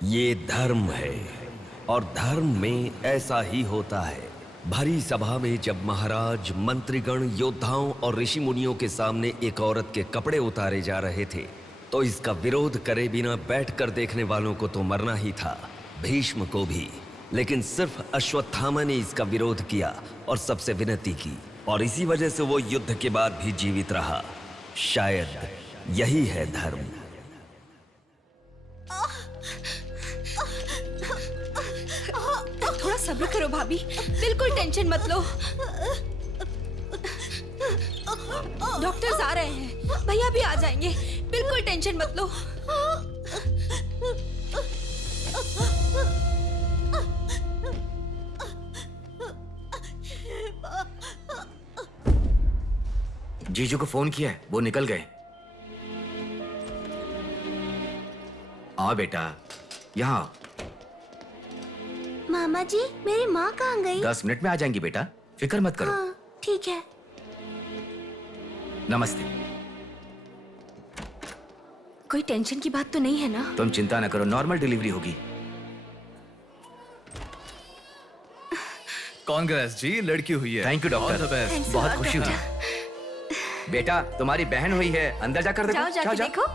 ये धर्म है और धर्म में ऐसा ही होता है। भरी सभा में जब महाराज, मंत्रीगण, योद्धाओं और ऋषि मुनियों के सामने एक औरत के कपड़े उतारे जा रहे थे तो इसका विरोध करे बिना बैठकर देखने वालों को तो मरना ही था, भीष्म को भी। लेकिन सिर्फ अश्वत्थामा ने इसका विरोध किया और सबसे विनती की, और इसी वजह से वो युद्ध के बाद भी जीवित रहा। शायद यही है धर्म। थोड़ा सब्र करो भाभी, बिल्कुल टेंशन मत लो। डॉक्टर्स आ रहे हैं, भैया भी आ जाएंगे, बिल्कुल टेंशन मत लो। जीजू को फोन किया है, वो निकल गए। आओ बेटा, यहाँ। मामा जी, मेरी माँ कहाँ गई? 10 मिनट में आ जाएंगी बेटा, फिक्र मत करो। हाँ, ठीक है। नमस्ते। कोई टेंशन की बात तो नहीं है ना? तुम चिंता न करो, नॉर्मल डिलीवरी होगी। कांग्रेस जी, लड़की हुई है। थैंक यू डॉक्टर, बहुत खुशी हुई। बेटा, तुम्हारी बहन हुई है, अंदर जाकर देखो। जाओ जाके देखो।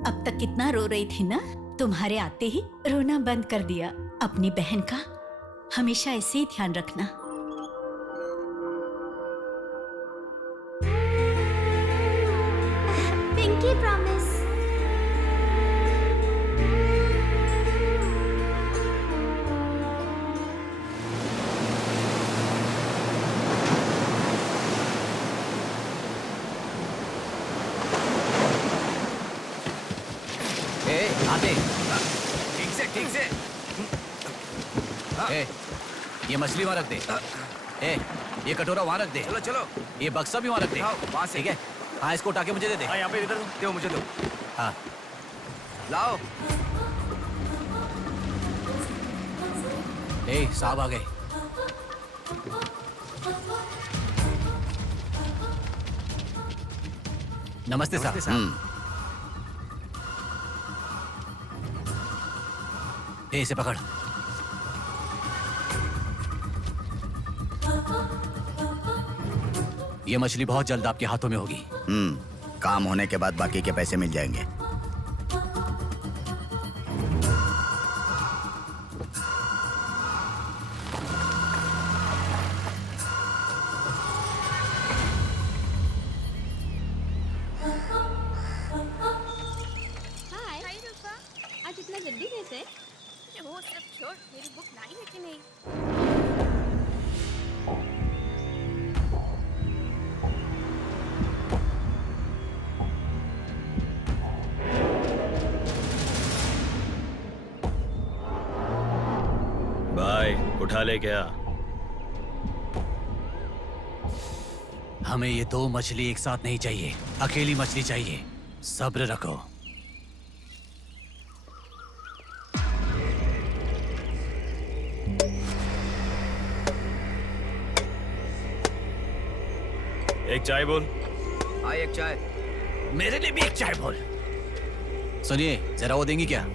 अब तक कितना रो रही थी ना, तुम्हारे आते ही रोना बंद कर दिया। अपनी बहन का हमेशा ऐसे ही ध्यान रखना। Pinky promise. आते। ठीक से। ए, ये मछली वहाँ रख दे। ए, ये कटोरा वहाँ रख दे। चलो। ये बक्सा भी वहाँ रख दे। वहाँ से। ठीक है। हाँ, इसको उठा के मुझे दे दे। यहाँ पे इधर दो, मुझे दो। हाँ, लाओ। ए, साहब आ गए। नमस्ते साहब। ए, इसे पकड़। ये मछली बहुत जल्द आपके हाथों में होगी। काम होने के बाद बाकी के पैसे मिल जाएंगे। आज इतना जल्दी कैसे? वो सब छोड़, मेरी बुक लाई है कि नहीं? भाई, उठा ले क्या? हमें ये 2 मछली एक साथ नहीं चाहिए, अकेली मछली चाहिए। सब्र रखो। एक चाय बोल। हाँ, एक चाय। मेरे लिए भी एक चाय बोल। सुनिए, जरा वो देंगी क्या?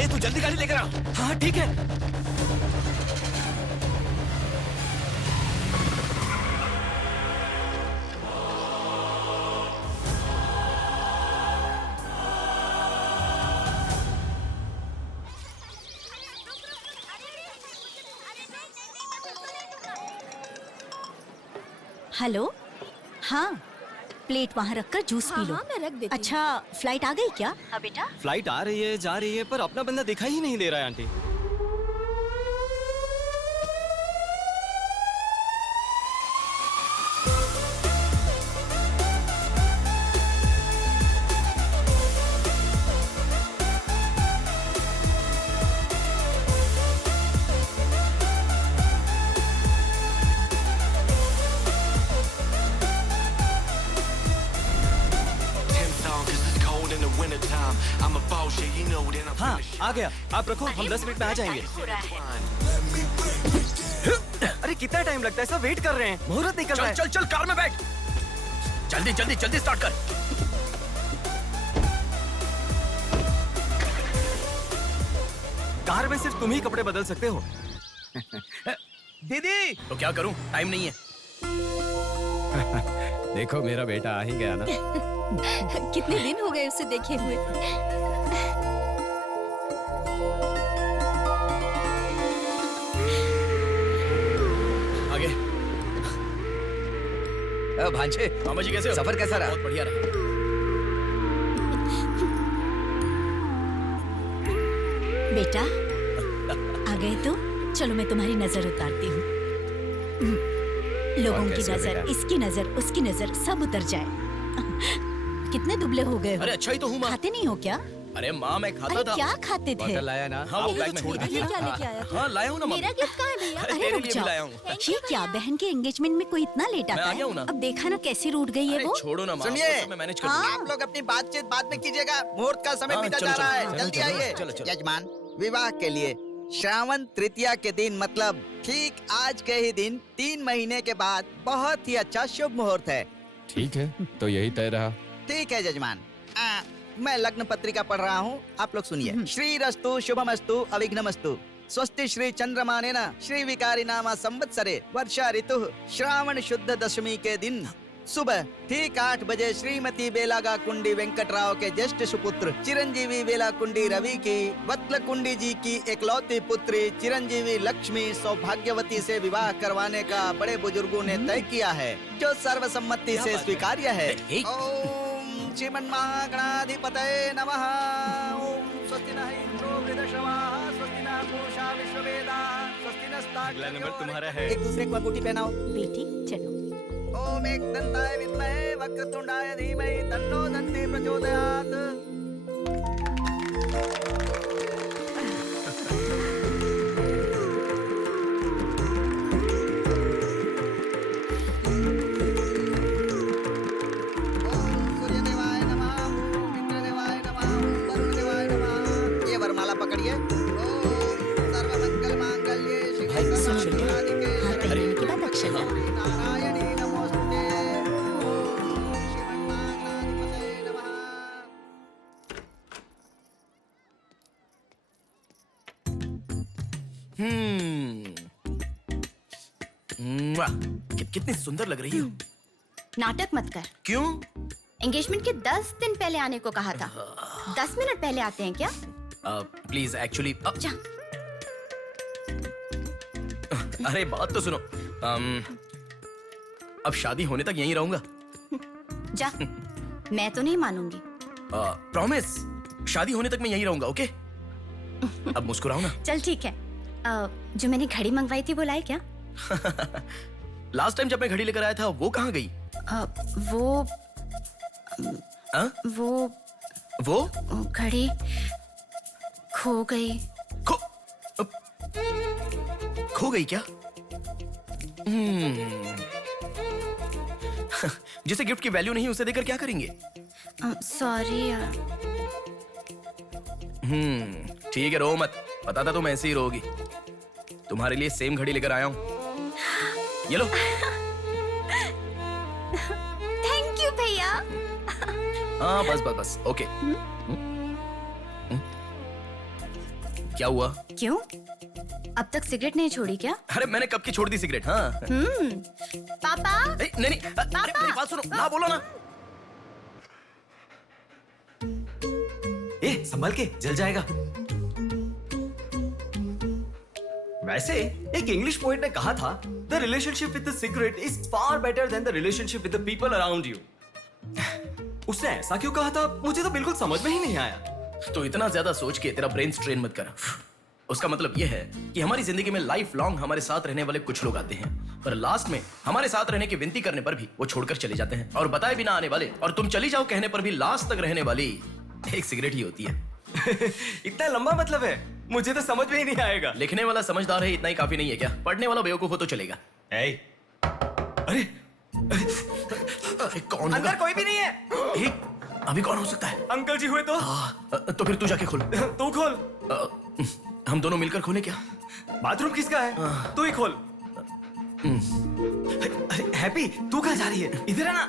ए तू जल्दी गाड़ी लेकर आ। हाँ ठीक है। हेलो, हाँ प्लेट वहाँ रखकर जूस पी लो। हाँ, मैं रख देती हूँ। अच्छा, फ्लाइट आ गई क्या? हाँ बेटा। फ्लाइट आ रही है, जा रही है, पर अपना बंदा दिखाई ही नहीं दे रहा है आंटी। हाँ आ गया, आप रखो, हम 10 मिनट में आ जाएंगे। अरे कितना टाइम लगता है, सब वेट कर रहे हैं, मुहूर्त निकल रहा है। चल चल कार में बैठ, जल्दी जल्दी जल्दी स्टार्ट कर। कार में सिर्फ तुम ही कपड़े बदल सकते हो। दीदी तो क्या करूं, टाइम नहीं है। देखो मेरा बेटा आ ही गया ना। कितने दिन हो गए उसे देखे हुए। आगे। भांजे, मामा जी कैसे हो? सफर कैसा रहा? बहुत बढ़िया रहा। बेटा आ गए तो चलो मैं तुम्हारी नजर उतारती हूँ। लोगों की नजर, इसकी नजर, उसकी नजर, सब उतर जाए। कितने दुबले हो गए हो? अरे अच्छा ही तो हूँ माँ। खाते नहीं हो क्या? अरे माँ मैं खाता अरे था। क्या खाते थे? बॉटल लाया ना? हाँ वो बैग में छोड़ ये दीजिए। क्या लेके आया तू? हाँ लाया हूँ ना मेरा गिफ्ट कहाँ है भैया? अरे तेरे रुक लिए भी जाओ, लाया हूँ। ये क्या बहन के एंगेजमेंट में कोई इतना लेट आता मैं आ है? गया हूँ ना। अब देखा ना कैसी रूठ गई है अरे वो। छोड़ो ना माँ, सुनिए, वो सब मैं मैनेज कर हाँ। दूंगा। आप लोग अपनी बातचीत बाद में कीजिएगा, मुहूर्त का समय हाँ, बीता चलो, जा रहा चलो, है। चलो, जल्दी चलो, आइए। चलो, चलो। यजमान, विवाह के लिए श्रावण तृतीया के दिन, मतलब ठीक आज के ही दिन 3 महीने के बाद बहुत ही अच्छा शुभ मुहूर्त है। ठीक है, तो यही तय रहा। ठीक है जजमान। मैं लग्न पत्रिका पढ़ रहा हूँ, आप लोग सुनिए। श्री रस्तु शुभमस्तु अविघ्नमस्तु स्वस्ति श्री चंद्रमानेन श्री विकारी नामा संवत्सरे वर्षा ऋतु श्रावण शुद्ध दशमी के दिन सुबह ठीक 8 बजे श्रीमती बेलागा कुंडी वेंकटराव के ज्येष्ठ सुपुत्र चिरंजीवी बेला कुंडी रवि की वत्ल कुंडी जी की एकलौती पुत्री चिरंजीवी लक्ष्मी सौभाग्यवती से विवाह करवाने का बड़े बुजुर्गों ने तय किया है, जो सर्वसम्मति से स्वीकार्य है। ओम श्रीमन्महागणाधिपतये नमः। ओम स्वस्ति नः इंद्रो वृद्धश्रवाः स्वस्ति नः पूषा विश्ववेदाः स्वस्ति नस्तार्क्ष्यो। अगला नंबर तुम्हारा है। एक दूसरे को अंगूठी पहनाओ। बेटी चलो। ओम एकदंताय विद्महे वक्रतुंडाय धीमहि तन्नो दन्ति प्रचोदयात्। ओम सूर्यदेवाय नमः, ओम इंद्रदेवाय नमः, ओम वरुणदेवाय नमः। ये वरमाला पकड़िए। ओम सर्वमंगलमांगल्ये शिवे सर्वार्थसाधिके हाथ पहनने के बाद अक्षर लगाना। नारायणी नमोस्तुते। ओम श्रीमन्महागणाधिपतये नमः। कितनी सुंदर लग रही हो। नाटक मत कर। क्यों? एंगेजमेंट के 10 दिन पहले आने को कहा था। 10 मिनट पहले आते हैं क्या? प्लीज एक्चुअली जा। अरे बात तो सुनो। अब शादी होने तक यहीं रहूंगा। जा। मैं तो नहीं मानूंगी। प्रॉमिस, शादी होने तक मैं यहीं रहूंगा। ओके, अब मुस्कुराओ ना। चल ठीक है। जो मैंने घड़ी मंगवाई थी वो लाए क्या? लास्ट टाइम जब मैं घड़ी लेकर आया था वो कहाँ गई? वो घड़ी खो गई। खो गई क्या? जिसे गिफ्ट की वैल्यू नहीं उसे देकर क्या करेंगे? सॉरी यार। ठीक है, रो मत। पता था तुम ऐसे ही रोगी। तुम्हारे लिए सेम घड़ी लेकर आया हूँ, ये लो। थैंक यू भैया। हाँ बस बस बस, ओके। क्या हुआ? क्यों? अब तक सिगरेट नहीं छोड़ी क्या? अरे मैंने कब की छोड़ दी सिगरेट। हाँ पापा नहीं अरे मेरी बात सुनो ना, बोलो ना। संभल के, जल जाएगा। वैसे एक इंग्लिश पोएट ने कहा था, the relationship with the cigarette is far better than the relationship with the people around you. उसने ऐसा क्यों कहा था, मुझे तो बिल्कुल समझ में ही नहीं आया। तो इतना ज्यादा सोच के तेरा ब्रेन स्ट्रेन मत कर। उसका मतलब यह है कि हमारी जिंदगी में लाइफ लॉन्ग हमारे साथ रहने वाले कुछ लोग आते हैं, पर लास्ट में हमारे साथ रहने की विनती करने पर भी वो छोड़कर चले जाते हैं, और बताए बिना आने वाले और तुम चली जाओ कहने पर भी लास्ट तक रहने वाली एक सिगरेट ही होती है। इतना लंबा मतलब है, मुझे तो समझ में ही नहीं आएगा। लिखने वाला समझदार है इतना ही काफी नहीं है क्या? पढ़ने वाला बेवकूफ हो तो चलेगा। अरे अरे कौन अंदर कोई भी नहीं है। अभी कौन हो सकता है? अंकल जी हुए तो? तो फिर तू जाके खोल। तू खोल। हम दोनों मिलकर खोलें क्या? बाथरूम किसका है? तू ही खोल। हैप्पी, तू कहाँ जा रही है? इधर है ना।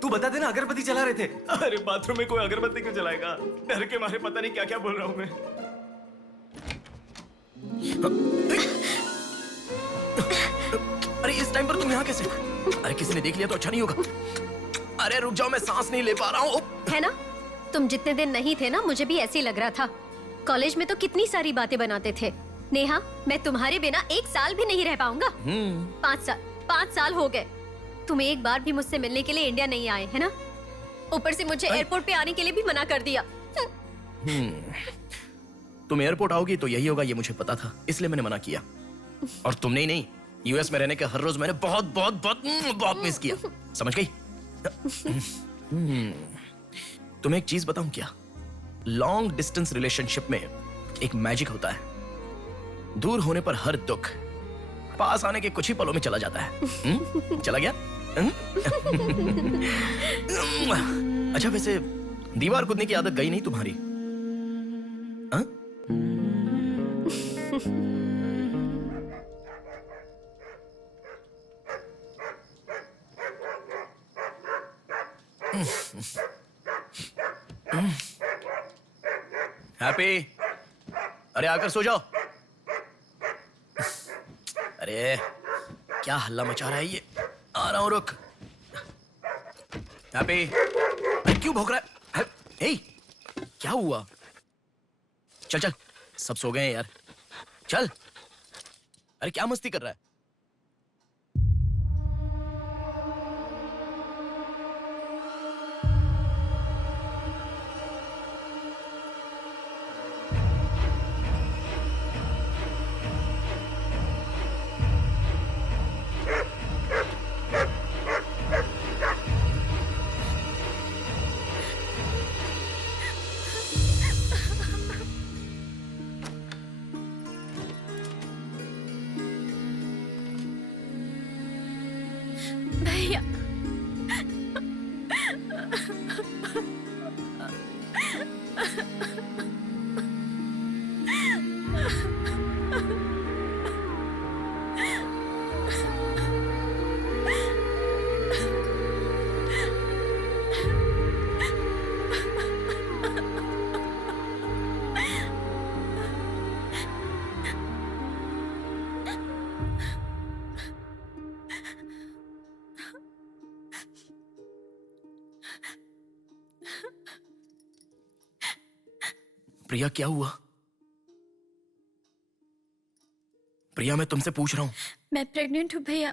तू बता देना, अगरबत्ती जला रहे थे। अरे बाथरूम में कोई अगरबत्ती क्यों जलाएगा? डर के मारे पता नहीं क्या क्या बोल रहा हूँ मैं। अरे इस टाइम पर तुम यहाँ कैसे? अरे किसी ने देख लिया तो अच्छा नहीं होगा। अरे रुक जाओ, मैं सांस नहीं ले पा रहा हूँ। है ना, तुम जितने दिन नहीं थे ना, मुझे भी ऐसे ही लग रहा था। कॉलेज में तो कितनी सारी बातें बनाते थे। नेहा, मैं तुम्हारे बिना 1 साल भी नहीं रह पाऊंगा। 5 साल हो गए। तुम एक बार भी मुझसे मिलने के लिए इंडिया नहीं आए, है ना? ऊपर से मुझे एयरपोर्ट पे आने के लिए भी मना कर दिया। तुम एयरपोर्ट आओगी तो यही होगा, ये मुझे पता था, इसलिए मैंने मना किया। और तुमने ही नहीं, यूएस में रहने के हर रोज मैंने बहुत बहुत बहुत बहुत मिस किया। समझ गई? तुम्हें एक चीज बताऊं क्या? लॉन्ग डिस्टेंस रिलेशनशिप में एक मैजिक होता है। दूर होने पर हर दुख पास आने के कुछ ही पलों में चला जाता है। चला गया? अच्छा वैसे दीवार कूदने की आदत गई नहीं तुम्हारी? हैप्पी, अरे आकर सो जाओ। अरे क्या हल्ला मचा रहा है ये? आ रहा हूं, रुक। हैप्पी, अरे क्यों भौंक रहा है? हे, क्या हुआ? चल चल, सब सो गए हैं यार, चल। अरे क्या मस्ती कर रहा है? भैया, प्रिया क्या हुआ? प्रिया मैं तुमसे पूछ रहा हूं। मैं प्रेग्नेंट हूँ भैया।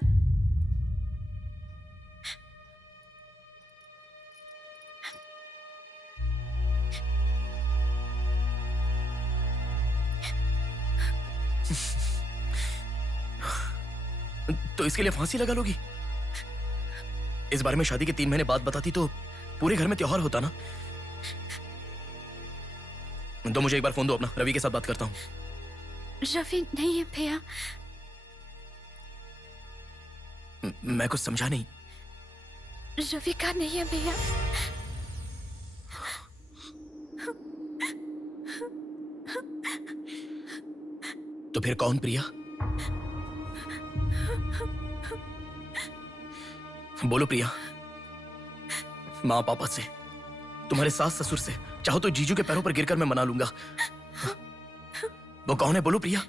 तो इसके लिए फांसी लगा लोगी? इस बारे में शादी के 3 महीने बाद बताती तो पूरे घर में त्योहार होता ना। तो मुझे एक बार फोन दो अपना, रवि के साथ बात करता हूं। रवि नहीं है भैया। मैं कुछ समझा नहीं। रवि का नहीं है भैया। तो फिर कौन प्रिया? बोलो प्रिया। माँ पापा से, तुम्हारे सास ससुर से, चाहो तो जीजू के पैरों पर गिरकर मैं मना लूंगा। वो कौन है, बोलो प्रिया।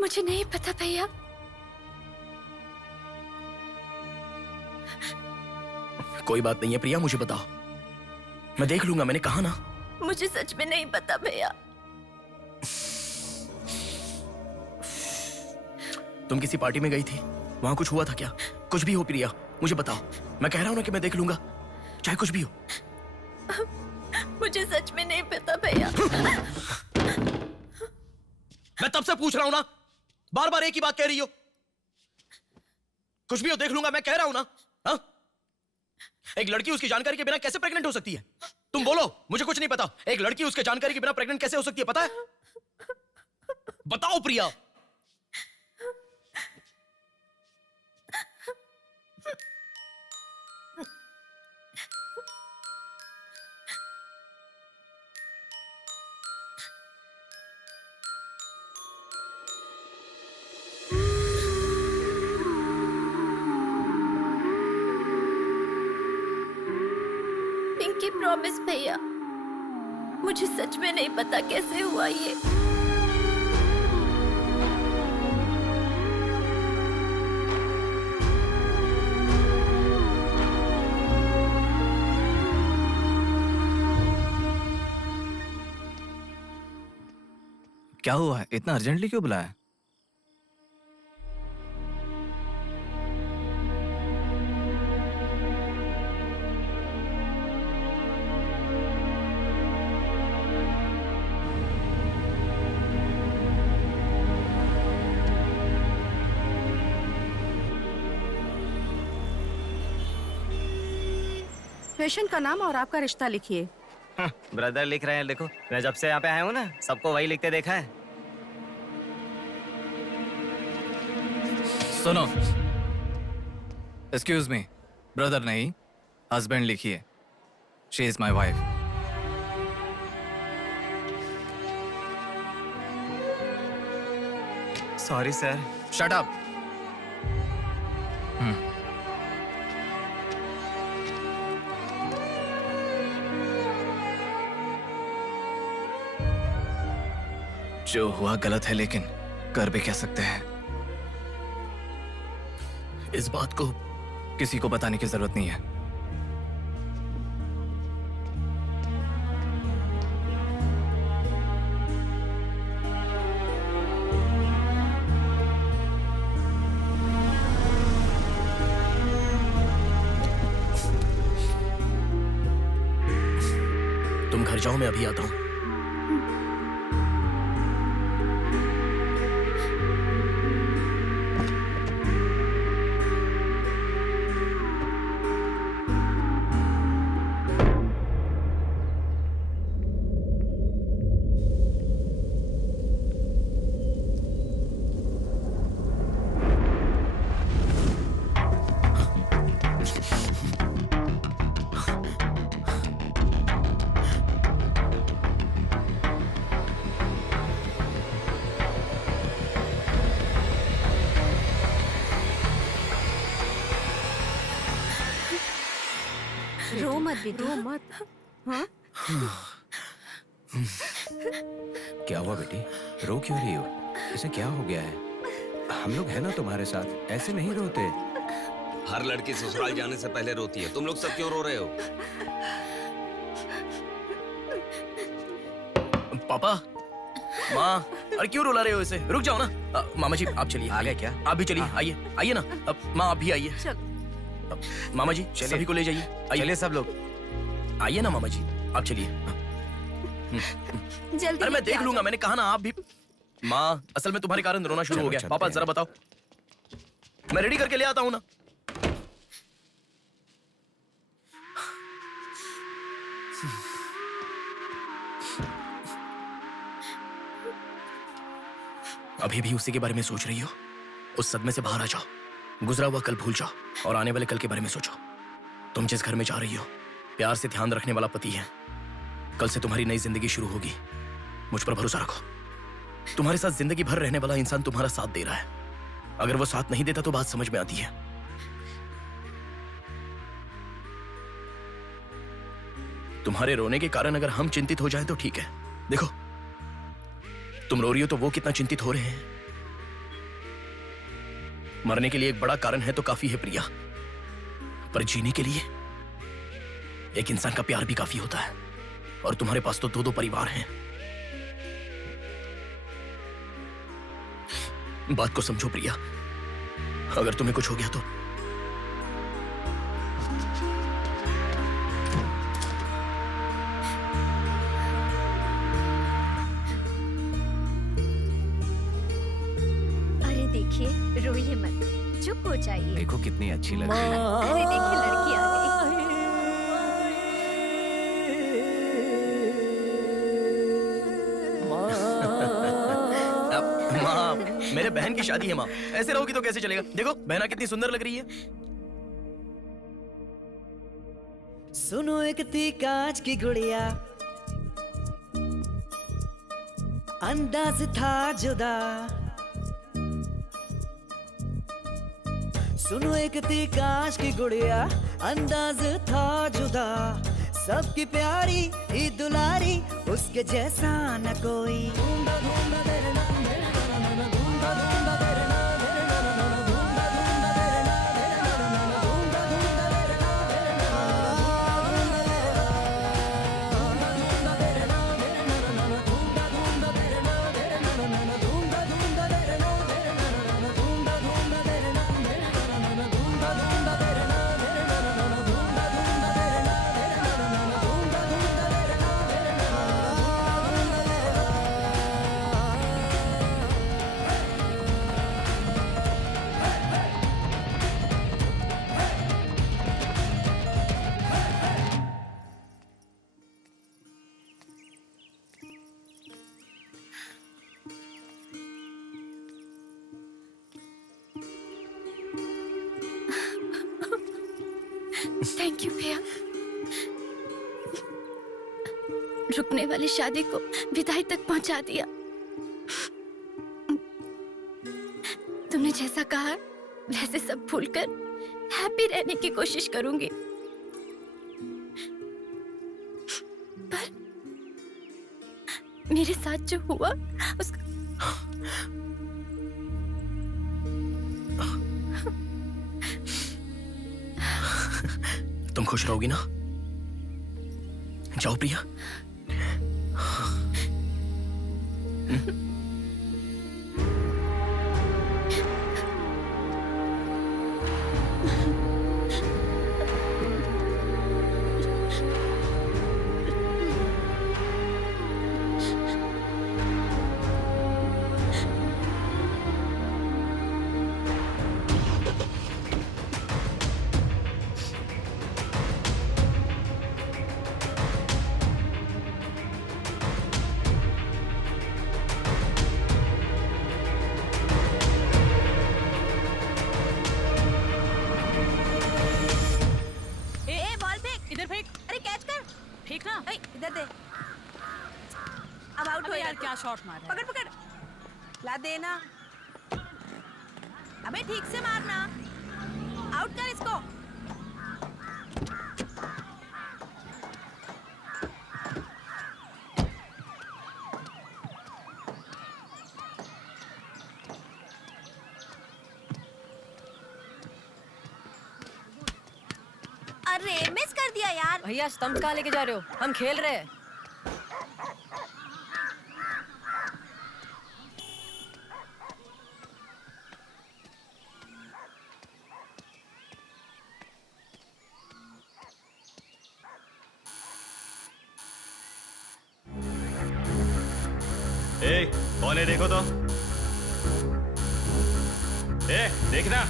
मुझे नहीं पता भैया। कोई बात नहीं है प्रिया, मुझे बताओ, मैं देख लूंगा, मैंने कहा ना। मुझे सच में नहीं पता भैया। तुम किसी पार्टी में गई थी, वहां कुछ हुआ था क्या? कुछ भी हो प्रिया, मुझे बताओ। मैं कह रहा हूं ना कि मैं देख लूंगा, चाहे कुछ भी हो। मुझे सच में नहीं पता भैया। मैं तब से पूछ रहा हूं ना, बार बार एक ही बात कह रही हो। कुछ भी हो, देख लूंगा, मैं कह रहा हूं ना। हा? एक लड़की उसकी जानकारी के बिना कैसे प्रेग्नेंट हो सकती है? तुम बोलो, मुझे कुछ नहीं पता। एक लड़की उसके जानकारी के बिना प्रेग्नेंट कैसे हो सकती है, पता है? बताओ प्रिया। पिंकी प्रॉमिस भैया, मुझे सच में नहीं पता कैसे हुआ ये। क्या हुआ है? इतना अर्जेंटली क्यों बुलाया? पेशेंट का नाम और आपका रिश्ता लिखिए। ब्रदर लिख रहे हैं, देखो। मैं जब से यहाँ पे आया हूँ ना, सबको वही लिखते देखा है। सुनो, एक्सक्यूज मी, ब्रदर नहीं, हस्बैंड लिखिए। She is my wife. Sorry sir. Shut up. जो हुआ गलत है, लेकिन कर भी क्या सकते हैं। इस बात को किसी को बताने की जरूरत नहीं है। तुम घर जाओ, मैं अभी आता हूं। रो मत बेटी, रो मत। हाँ? क्या हुआ बेटी, रो क्यों रही हो? इसे क्या हो गया है? हम लोग हैं ना तुम्हारे साथ, ऐसे नहीं रोते। हर लड़की ससुराल जाने से पहले रोती है, तुम लोग सब क्यों रो रहे हो? पापा, माँ, अरे क्यों रुला रहे हो इसे? रुक जाओ ना। मामा जी आप चलिए। आ गए क्या? आप भी चलिए, आइए आइए ना। माँ आप भी आइए। मामा जी सभी को ले जाइए। चलिए सब लोग, आइए ना मामा जी, आप चलिए। जल्दी। अरे मैं देख लूंगा, मैंने कहा ना। आप भी। माँ, असल में तुम्हारे कारण रोना शुरू हो गया। पापा जरा बताओ, मैं रेडी करके ले आता हूँ ना। अभी भी उसी के बारे में सोच रही हो? उस सदमे से बाहर आ जाओ, गुजरा हुआ कल भूल जाओ और आने वाले कल के बारे में सोचो। तुम जिस घर में जा रही हो, प्यार से ध्यान रखने वाला पति है। कल से तुम्हारी नई जिंदगी शुरू होगी, मुझ पर भरोसा रखो। तुम्हारे साथ जिंदगी भर रहने वाला इंसान तुम्हारा साथ दे रहा है। अगर वो साथ नहीं देता तो बात समझ में आती है। तुम्हारे रोने के कारण अगर हम चिंतित हो जाएं तो ठीक है। देखो, तुम रो रही हो तो वो कितना चिंतित हो रहे हैं। मरने के लिए एक बड़ा कारण है तो काफी है प्रिया, पर जीने के लिए एक इंसान का प्यार भी काफी होता है। और तुम्हारे पास तो 2-2 परिवार हैं। बात को समझो प्रिया, अगर तुम्हें कुछ हो गया तो अरे देखिए, रोइए मत, चुप हो जाइए। देखो कितनी अच्छी लग रही है। अरे देखिए, लड़की आ गई। माँ, मेरे बहन की शादी है माँ, ऐसे रहोगी तो कैसे चलेगा। देखो बहना कितनी सुंदर लग रही है। सुनो एक थी कांच की गुड़िया, अंदाज था जुदा। सुनो एक थी कांच की गुड़िया, अंदाज था जुदा। सबकी प्यारी ही दुलारी, उसके जैसा न कोई। थैंक यू भैया, रुकने वाली शादी को विदाई तक पहुंचा दिया। तुमने जैसा कहा वैसे सब भूलकर हैप्पी रहने की कोशिश करूंगी। पर मेरे साथ जो हुआ उसका तुम खुश रहोगी ना? जाओ प्रिया। अब आउट हो यार, क्या शॉट मारा। पकड़ पकड़, ला देना। अबे ठीक से मारना, आउट कर इसको। अरे मिस कर दिया यार। भैया स्टंप कहाँ लेके जा रहे हो, हम खेल रहे हैं। ए, कौन है देखो तो। ए, देखना।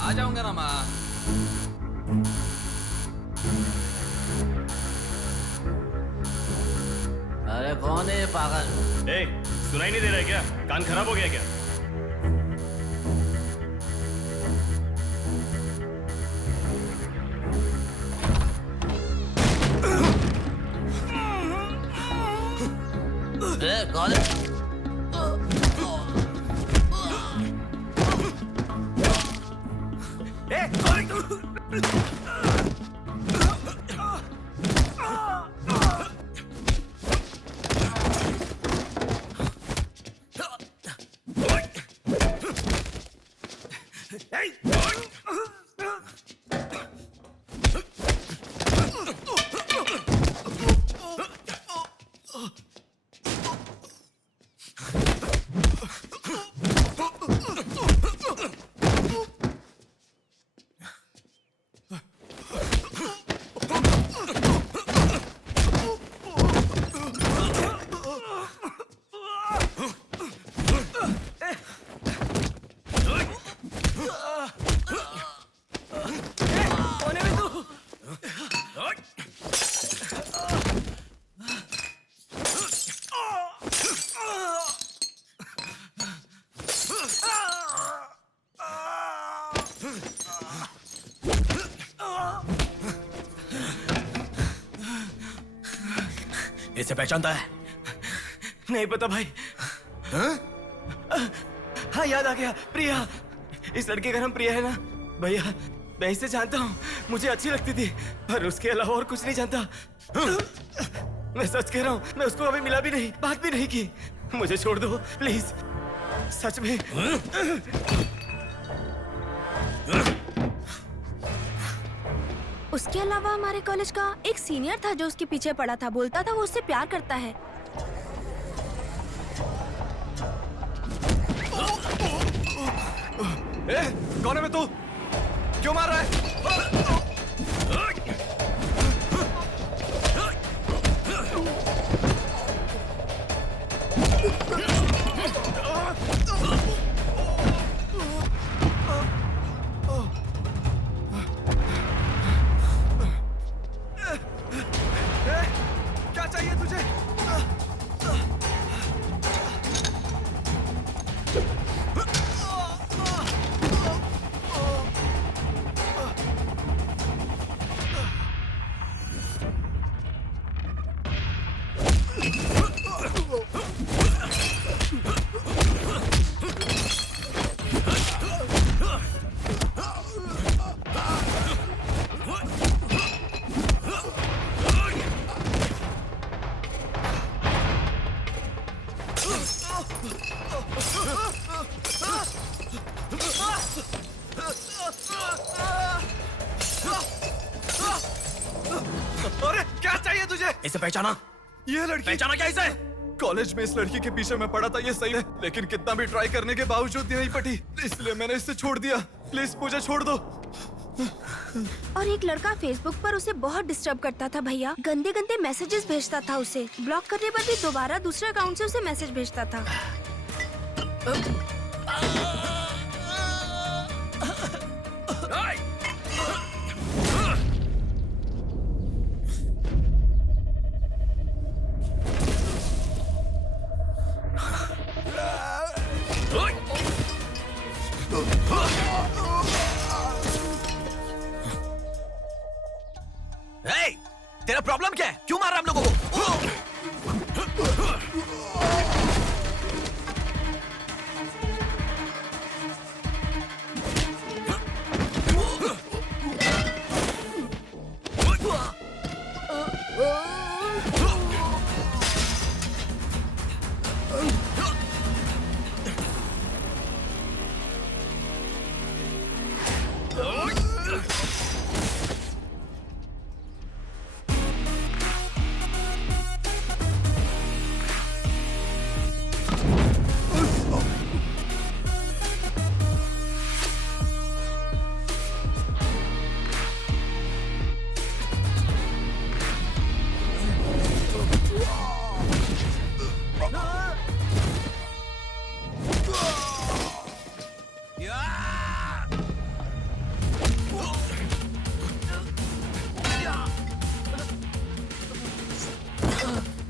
आ जाऊंगा ना माँ। अरे कौन है पागल? ए, सुनाई नहीं दे रहा है क्या? कान खराब हो गया क्या? कौन है? इसे पहचानता है? नहीं पता भाई। हाँ याद आ गया, प्रिया। इस लड़के का नाम प्रिया है ना भैया? मैं इसे जानता हूँ, मुझे अच्छी लगती थी, पर उसके अलावा और कुछ नहीं जानता। मैं सच कह रहा हूँ, मैं उसको अभी मिला भी नहीं, बात भी नहीं की। मुझे छोड़ दो प्लीज, सच में। उसके अलावा हमारे कॉलेज का एक सीनियर था जो उसके पीछे पड़ा था, बोलता था वो उससे प्यार करता है। कौन है मैं? तू क्यों मार रहा है? क्या चाहिए तुझे? अरे क्या चाहिए तुझे? इसे पहचाना? ये लड़की पहचाना क्या इसे? कॉलेज में इस लड़की के पीछे मैं पड़ा था, ये सही है, लेकिन कितना भी ट्राई करने के बावजूद नहीं पटी, इसलिए मैंने इसे छोड़ दिया। प्लीज मुझे छोड़ दो। और एक लड़का फेसबुक पर उसे बहुत डिस्टर्ब करता था भैया, गंदे गंदे मैसेजेस भेजता था उसे। ब्लॉक करने पर भी दोबारा दूसरे अकाउंट से उसे मैसेज भेजता था। Hey, तेरा प्रॉब्लम क्या है? क्यों मार रहा है हम लोगों को?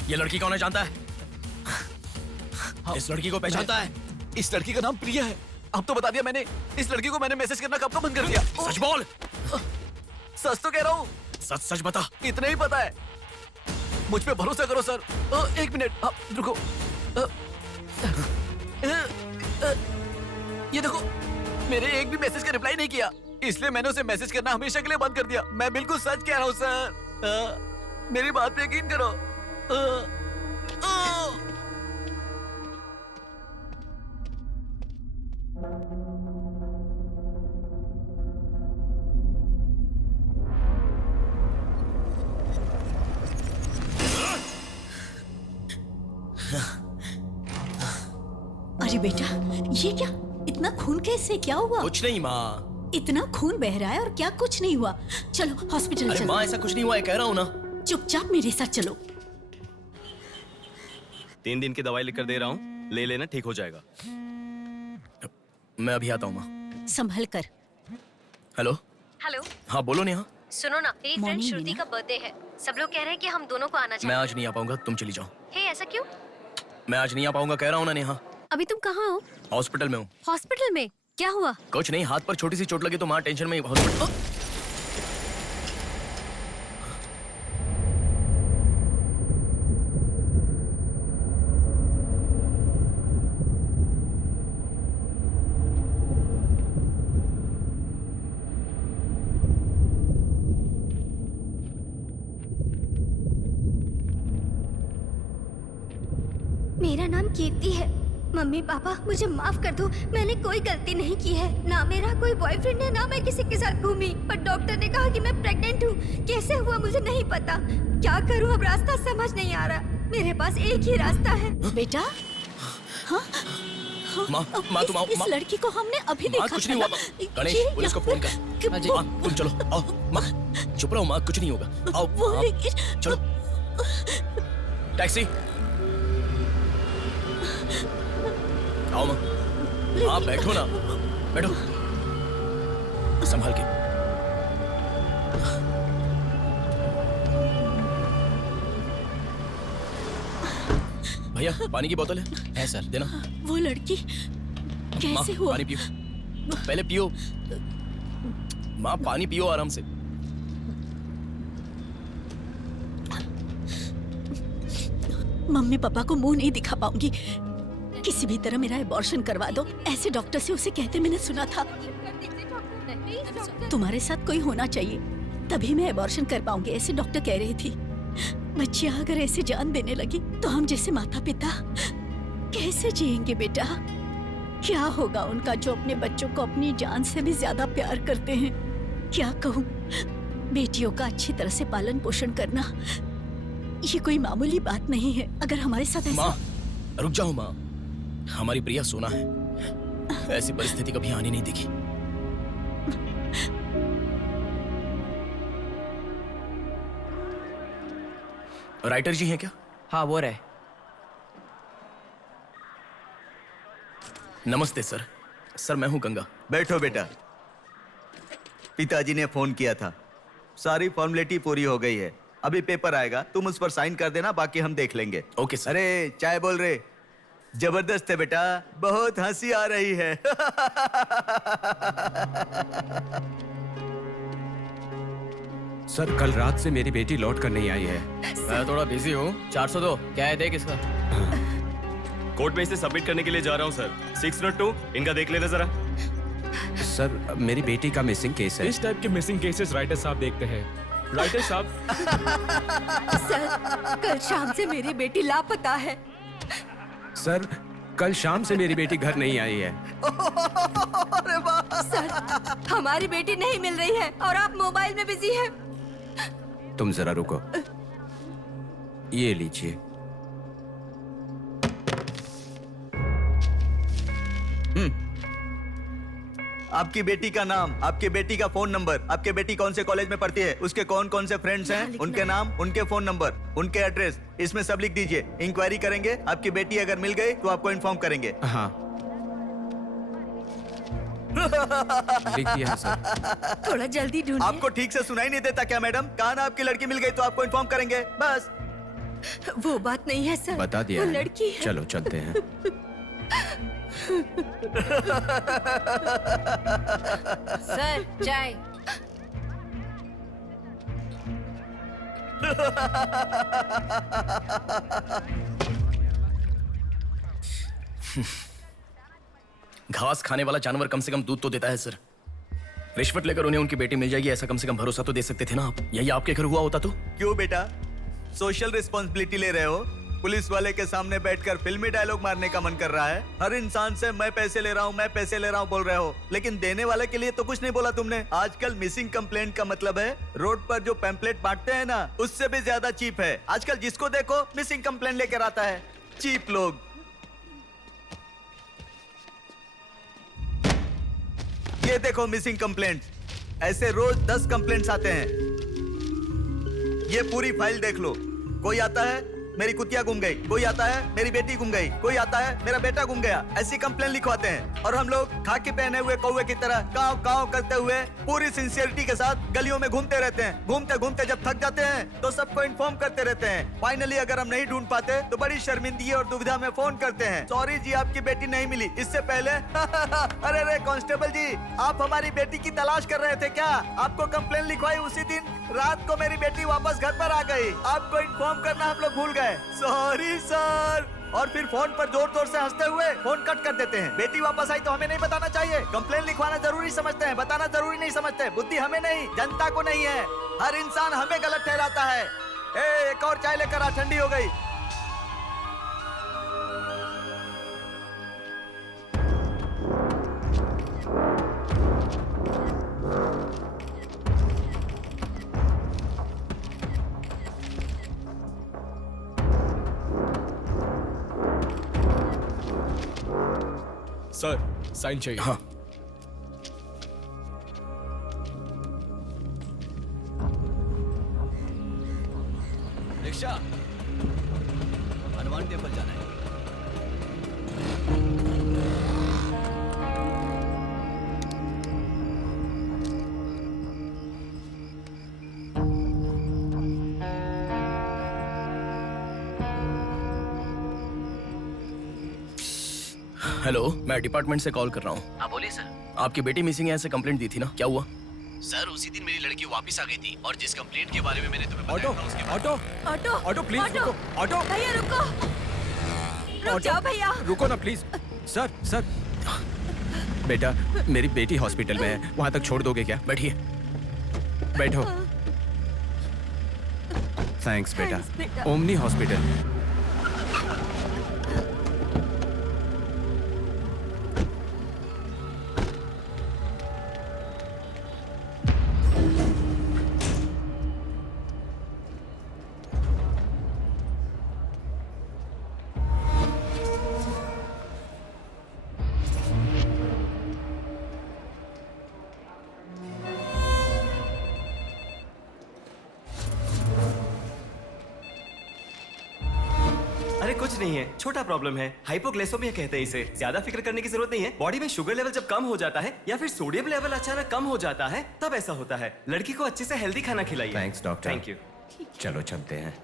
ये लड़की कौन है जानता है? इस लड़की को पहचानता है? इस लड़की का नाम प्रिया है। अब तो बता दिया मैंने। इस लड़की को मैंने मैसेज करना कब का बंद कर दिया। सच बोल। सच तो कह रहा हूँ। सच सच बता। इतना ही पता है, मुझ पे भरोसा करो सर। एक मिनट रुको। ये देखो, मेरे एक भी मैसेज का रिप्लाई नहीं किया, इसलिए मैंने उसे मैसेज करना हमेशा के लिए बंद कर दिया। मैं बिल्कुल सच कह रहा हूँ सर, मेरी बात पे यकीन करो। अरे बेटा, ये क्या? इतना खून कैसे? क्या हुआ? कुछ नहीं माँ। इतना खून बह रहा है और क्या कुछ नहीं हुआ? चलो हॉस्पिटल अरे चलो। माँ, ऐसा कुछ नहीं हुआ है, कह रहा हूँ ना। चुपचाप मेरे साथ चलो। 3 दिन की दवाई लिख कर दे रहा हूँ, ले लेना, ठीक हो जाएगा। मैं अभी आता हूँ माँ। संभल कर। हेलो। हेलो। हाँ बोलो नेहा। सुनो ना, मेरी फ्रेंड Morning, श्रुति मीना। का बर्थडे है। सब लोग कह रहे हैं कि हम दोनों को आना मैं चाहिए। आज नहीं आ पाऊंगा, तुम चली जाओ। हे, ऐसा क्यों? मैं आज नहीं आ पाऊंगा, कह रहा हूँ ना नेहा। अभी तुम कहाँ हो? हॉस्पिटल में हूँ। हॉस्पिटल में? क्या हुआ? कुछ नहीं, हाथ पर छोटी सी चोट लगी तो माँ टेंशन में हॉस्पिटल। मेरा नाम कीर्ति है। मम्मी पापा मुझे माफ कर दो, मैंने कोई गलती नहीं की है। ना मेरा कोई बॉयफ्रेंड है, ना मैं किसी के साथ घूमी। पर डॉक्टर ने कहा कि मैं प्रेग्नेंट हूँ। कैसे हुआ मुझे नहीं पता। क्या करूँ अब, रास्ता समझ नहीं आ रहा। मेरे पास एक ही रास्ता है। बेटा हाँ? माँ तुम आओ। इस लड़की को हमने अभी देखा। कुछ नहीं हुआ माँ। गणेश पुलिस को फोन कर। माँ तुम चलो आओ। माँ चुप रहो माँ, कुछ नहीं होगा। आओ चलो। टैक्सी आओ माँ। हाँ बैठो ना, बैठो संभाल के। भैया पानी की बोतल है सर, देना। वो लड़की कैसे हुआ? पानी पियो, पहले पियो माँ, पानी पियो आराम से। मम्मी पापा को मुंह नहीं दिखा पाऊंगी। किसी भी तरह मेरा एबॉर्शन करवा दो, ऐसे डॉक्टर से उसे कहते मैंने सुना था। तुम्हारे साथ कोई होना चाहिए तभी मैं एबॉर्शन कर पाऊंगी, ऐसे डॉक्टर कह रही थी। बच्चियां अगर ऐसे जान देने लगी तो हम जैसे माता पिता कैसे जिएंगे बेटा? क्या होगा उनका जो अपने बच्चों को अपनी जान से भी ज्यादा प्यार करते हैं? क्या कहूँ, बेटियों का अच्छी तरह से पालन पोषण करना ये कोई मामूली बात नहीं है। अगर हमारे साथ ऐसा... माँ रुक जाओ माँ, हमारी प्रिया सोना है, ऐसी परिस्थिति कभी आनी नहीं देखी। राइटर जी हैं क्या? हाँ वो रहे। नमस्ते सर। सर मैं हूं गंगा। बैठो बेटा। पिताजी ने फोन किया था, सारी फॉर्मेलिटी पूरी हो गई है। अभी पेपर आएगा, तुम उस पर साइन कर देना, बाकी हम देख लेंगे। Okay sir. अरे चाय बोल रहे? जबरदस्त है बेटा, बहुत हंसी आ रही है। सर कल रात से मेरी बेटी लौट कर नहीं आई है। मैं थोड़ा बिजी हूँ। 402 क्या है, देख इसका। कोर्ट में इसे सबमिट करने के लिए जा रहा हूँ सर। 602 इनका देख लेना जरा। सर मेरी बेटी का मिसिंग केस है। इस टाइप के मिसिंग केसेस राइटर साहब देखते हैं। राइटर साहब। सर कल शाम से मेरी बेटी लापता है। सर कल शाम से मेरी बेटी घर नहीं आई है। सर हमारी बेटी नहीं मिल रही है और आप मोबाइल में बिजी हैं। तुम जरा रुको, ये लीजिए। आपकी बेटी का नाम, आपकी बेटी का फोन नंबर, आपकी बेटी कौन से कॉलेज में पढ़ती है, उसके कौन कौन से फ्रेंड्स हैं, उनके नाम, उनके फोन नंबर, उनके एड्रेस, इसमें सब लिख दीजिए। इंक्वायरी करेंगे, आपकी बेटी अगर मिल गई तो आपको इन्फॉर्म करेंगे। हाँ लिख दिया सर। थोड़ा जल्दी ढूंढिए। आपको ठीक से सुनाई नहीं देता क्या मैडम? कहा ना आपकी लड़की मिल गई तो आपको इन्फॉर्म करेंगे, बस। वो बात नहीं है सर, बता दिया वो है। लड़की है। चलो चलते हैं। सर चाय। घास खाने वाला जानवर कम से कम दूध तो देता है सर। रिश्वत लेकर उन्हें उनकी बेटी मिल जाएगी, ऐसा कम से कम भरोसा तो दे सकते थे ना आप। यही आपके घर हुआ होता तो? क्यों बेटा, सोशल रिस्पॉन्सिबिलिटी ले रहे हो? पुलिस वाले के सामने बैठकर फिल्मी डायलॉग मारने का मन कर रहा है? हर इंसान से मैं पैसे ले रहा हूँ, मैं पैसे ले रहा हूँ बोल रहे हो, लेकिन देने वाले के लिए तो कुछ नहीं बोला तुमने। आजकल मिसिंग कंप्लेंट का मतलब है रोड पर जो पैम्पलेट बांटते हैं ना, उससे भी ज्यादा चीप है। आजकल जिसको देखो मिसिंग कंप्लेंट लेकर आता है, चीप लोग। ये देखो मिसिंग कंप्लेंट, ऐसे रोज 10 कंप्लेंट्स आते हैं। ये पूरी फाइल देख लो। कोई आता है मेरी कुतिया गुम गई, कोई आता है मेरी बेटी गुम गई, कोई आता है मेरा बेटा गुम गया, ऐसी कंप्लेंट लिखवाते हैं। और हम लोग खाकी पहने हुए कौवे की तरह काव काव करते हुए पूरी सिंसियरिटी के साथ गलियों में घूमते रहते हैं। घूमते घूमते जब थक जाते हैं तो सबको इन्फॉर्म करते रहते हैं। फाइनली अगर हम नहीं ढूंढ पाते तो बड़ी शर्मिंदगी और दुविधा में फोन करते हैं, सॉरी जी आपकी बेटी नहीं मिली। इससे पहले अरे रे कांस्टेबल जी, आप हमारी बेटी की तलाश कर रहे थे क्या? आपको कंप्लेंट लिखवाई उसी दिन रात को मेरी बेटी वापस घर पर आ गई, आपको इन्फॉर्म करना हम लोग भूल गए, सॉरी सर। और फिर फोन पर जोर जोर से हंसते हुए फोन कट कर देते हैं। बेटी वापस आई तो हमें नहीं बताना चाहिए। कंप्लेंट लिखवाना जरूरी समझते हैं, बताना जरूरी नहीं समझते। बुद्धि हमें नहीं, जनता को नहीं है। हर इंसान हमें गलत ठहराता है। एक और चाय लेकर आ, ठंडी हो गई। सर साइन चाहिए। हाँ। रिक्शा, हनुमान टेम्पल जाना है। हेलो, मैं डिपार्टमेंट से कॉल कर रहा हूँ। हाँ बोलिए सर। आपकी बेटी मिसिंग है ऐसे कंप्लेंट दी थी ना, क्या हुआ? सर उसी दिन मेरी लड़की वापस आ गई थी और जिस कंप्लेंट के बारे में मैंने तुम्हें auto auto auto auto please रुको। ऑटो भैया रुको, रुक जाओ भैया। रुको ना प्लीज। सर सर, बेटा मेरी बेटी हॉस्पिटल में है, वहां तक छोड़ दोगे क्या? बैठिए। बैठो। थैंक्स बेटा। Omni hospital. अरे कुछ नहीं है, छोटा प्रॉब्लम है, हाइपोग्लाइसेमिया कहते हैं इसे। ज्यादा फिक्र करने की जरूरत नहीं है। बॉडी में शुगर लेवल जब कम हो जाता है या फिर सोडियम लेवल अचानक कम हो जाता है तब ऐसा होता है। लड़की को अच्छे से हेल्दी खाना खिलाइए। Thanks doctor. Thank you. चलो चलते हैं।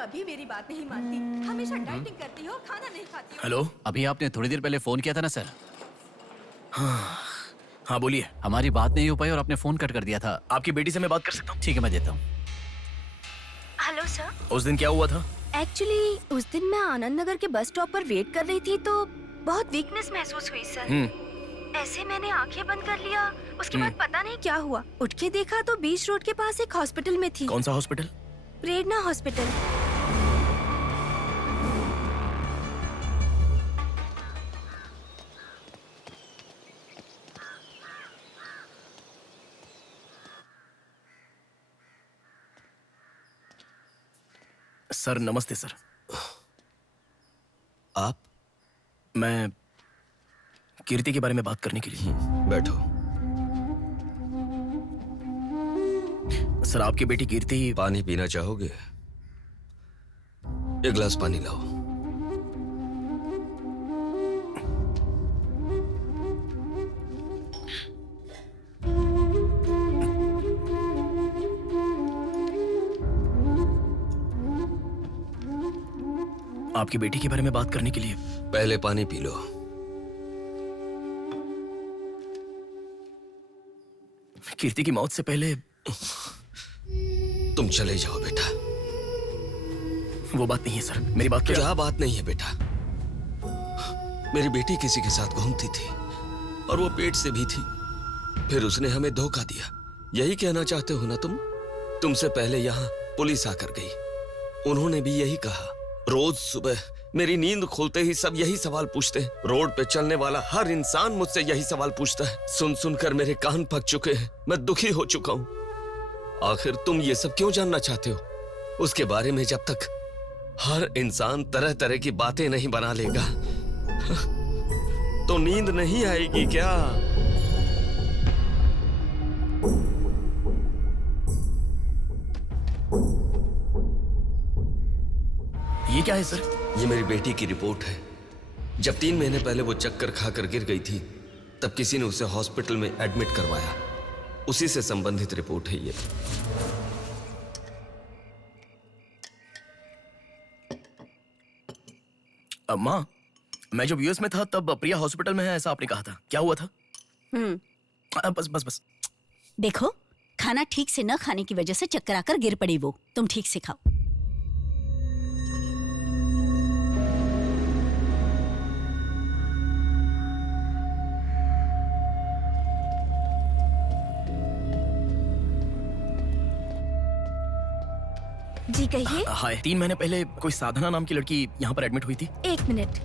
कभी मेरी बात नहीं मानती, हमेशा डाइटिंग करती हो, खाना नहीं खाती हो। हेलो, अभी आपने थोड़ी देर पहले फोन किया था ना सर? हाँ बोलिए। हमारी बात नहीं हो पाई और आपने फोन कट कर दिया था। आपकी बेटी से मैं बात कर सकता हूँ? ठीक है, मैं देता हूँ। Hello sir. उस दिन क्या हुआ था? एक्चुअली उस दिन मैं आनंद नगर के बस स्टॉप पर वेट कर रही थी तो बहुत वीकनेस महसूस हुई सर। ऐसे मैंने आंखें बंद कर लिया। उसके बाद पता नहीं क्या हुआ, उठ के देखा तो बीच रोड के पास एक हॉस्पिटल में थी। कौन सा हॉस्पिटल? प्रेरणा हॉस्पिटल। सर नमस्ते सर। आप? मैं कीर्ति के बारे में बात करने के लिए। बैठो। सर आपकी बेटी कीर्ति। पानी पीना चाहोगे? एक गिलास पानी लाओ। आपकी बेटी के बारे में बात करने के लिए। पहले पानी पी लो। कीर्ति की मौत से पहले तुम चले जाओ बेटा। वो बात नहीं है सर, मेरी बात क्या बात नहीं है बेटा? मेरी बेटी किसी के साथ घूमती थी और वो पेट से भी थी, फिर उसने हमें धोखा दिया। यही कहना चाहते हो ना तुम? तुमसे पहले यहाँ पुलिस आकर गई, उन्होंने भी यही कहा। रोज सुबह मेरी नींद खुलते ही सब यही सवाल पूछते हैं। रोड पे चलने वाला हर इंसान मुझसे यही सवाल पूछता है। सुन सुनकर मेरे कान पक चुके हैं, मैं दुखी हो चुका हूं। आखिर तुम ये सब क्यों जानना चाहते हो? उसके बारे में जब तक हर इंसान तरह तरह की बातें नहीं बना लेगा तो नींद नहीं आएगी क्या? ये क्या है सर? ये मेरी बेटी की रिपोर्ट है। जब 3 महीने पहले वो चक्कर खाकर गिर गई थी तब किसी ने उसे हॉस्पिटल में एडमिट करवाया। उसी से संबंधित रिपोर्ट है ये। माँ, मैं जब यूएस में था तब प्रिया हॉस्पिटल में है ऐसा आपने कहा था, क्या हुआ था? बस बस बस। देखो, खाना ठीक से न खाने की वजह से चक्कर आकर गिर पड़ी वो। तुम ठीक से खाओ। जी कहिए। हाय। 3 महीने पहले कोई साधना नाम की लड़की यहाँ पर एडमिट हुई थी। 1 मिनट।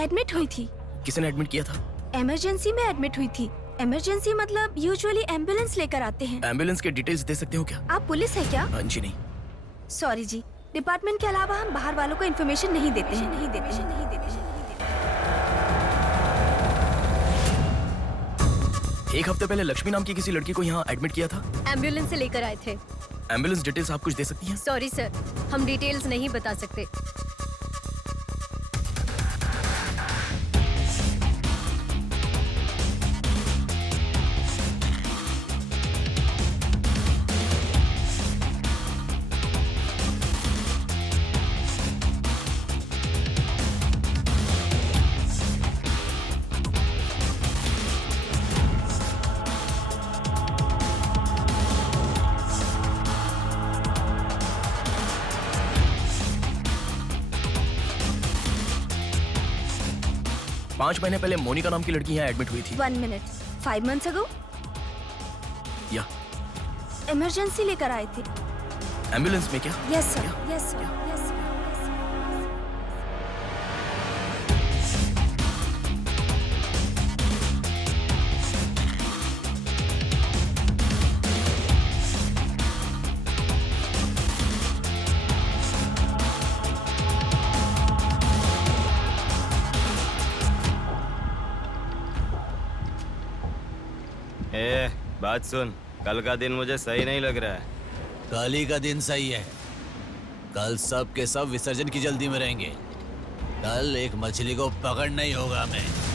एडमिट हुई थी? किसने एडमिट किया था? इमरजेंसी में एडमिट हुई थी। इमरजेंसी मतलब यूजुअली एम्बुलेंस लेकर आते हैं। एम्बुलेंस के डिटेल्स दे सकते हो क्या? आप पुलिस है क्या? जी नहीं। सॉरी जी, डिपार्टमेंट के अलावा हम बाहर वालों को इन्फॉर्मेशन नहीं देते हैं। एक हफ्ते पहले लक्ष्मी नाम की किसी लड़की को यहाँ एडमिट किया था। एम्बुलेंस से लेकर आए थे। एम्बुलेंस डिटेल्स आप कुछ दे सकती हैं? सॉरी सर, हम डिटेल्स नहीं बता सकते। पाँच महीने पहले मोनिका नाम की लड़की यहाँ एडमिट हुई थी। 1 मिनट, 5 months ago? या इमरजेंसी लेकर आए थे। एम्बुलेंस में क्या? Yes sir, yes sir, yes sir. बात सुन, कल का दिन मुझे सही नहीं लग रहा है। कल ही का दिन सही है। कल सब के सब विसर्जन की जल्दी में रहेंगे। कल एक मछली को पकड़ना ही होगा हमें।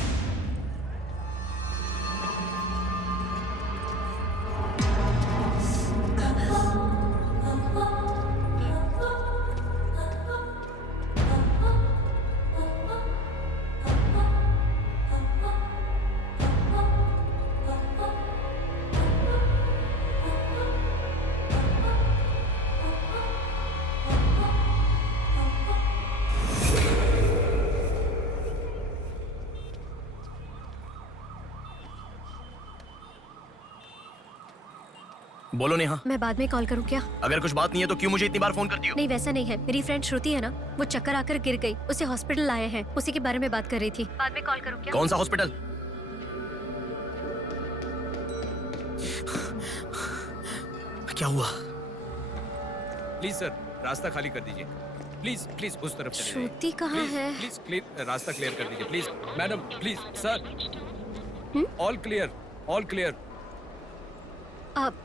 बोलो नेहा। मैं बाद में कॉल करूं क्या? अगर कुछ बात नहीं है तो क्यों मुझे इतनी बार फोन करती हो? नहीं वैसा नहीं है, मेरी फ्रेंड श्रुति है ना, वो चक्कर आकर गिर गई, उसे हॉस्पिटल लाए हैं, उसी के बारे में बात कर रही थी। बाद में कॉल करूं क्या? कौन सा हॉस्पिटल? क्या हुआ? प्लीज सर, रास्ता खाली कर दीजिए। प्लीज प्लीज उस तरफ चले जाइए। श्रुति कहाँ है? प्लीज क्लियर, रास्ता क्लियर कर दीजिए please. Madam please sir, all clear, all clear.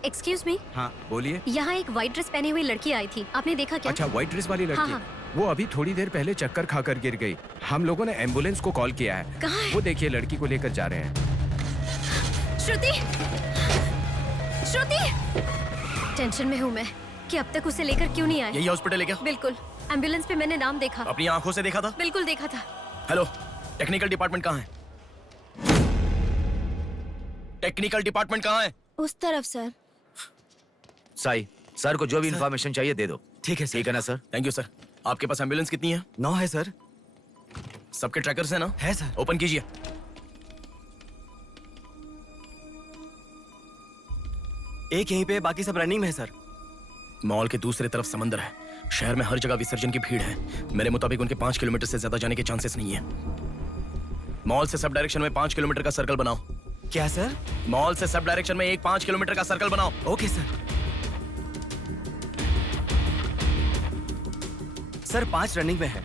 Excuse me. हाँ बोलिए। यहाँ एक व्हाइट ड्रेस पहनी हुई लड़की आई थी, आपने देखा क्या? अच्छा, व्हाइट ड्रेस वाली लड़की? हाँ। वो अभी थोड़ी देर पहले चक्कर खाकर गिर गई। हम लोगों ने एम्बुलेंस को कॉल किया है। कहाँ है? वो देखिए लड़की को लेकर जा रहे हैं। श्रुति, श्रुति! टेंशन में हूँ मैं कि अब तक उसे लेकर क्यों नहीं आए। यही हॉस्पिटल है क्या? बिल्कुल, एम्बुलेंस पे मैंने नाम देखा। अपनी आंखों से देखा था? बिल्कुल देखा था। हेलो, टेक्निकल डिपार्टमेंट कहाँ है? टेक्निकल डिपार्टमेंट कहाँ है? उस तरफ सर। साई, सर को जो भी इंफॉर्मेशन चाहिए दे दो। ठीक है सर। ठीक है ना सर? Thank you sir. आपके पास एम्बुलेंस कितनी है? 9 है सर। सबके ट्रैकर्स है ना? है सर। ओपन कीजिए। एक यहीं पे, बाकी सब रनिंग में है सर। मॉल के दूसरे तरफ समंदर है। शहर में हर जगह विसर्जन की भीड़ है। मेरे मुताबिक उनके 5 किलोमीटर से ज्यादा जाने के चांसेस नहीं है। मॉल से सब डायरेक्शन में 5 किलोमीटर का सर्कल बनाओ। क्या सर? मॉल से सब डायरेक्शन में एक 5 किलोमीटर का सर्कल बनाओ। Okay sir. सर 5 रनिंग में है।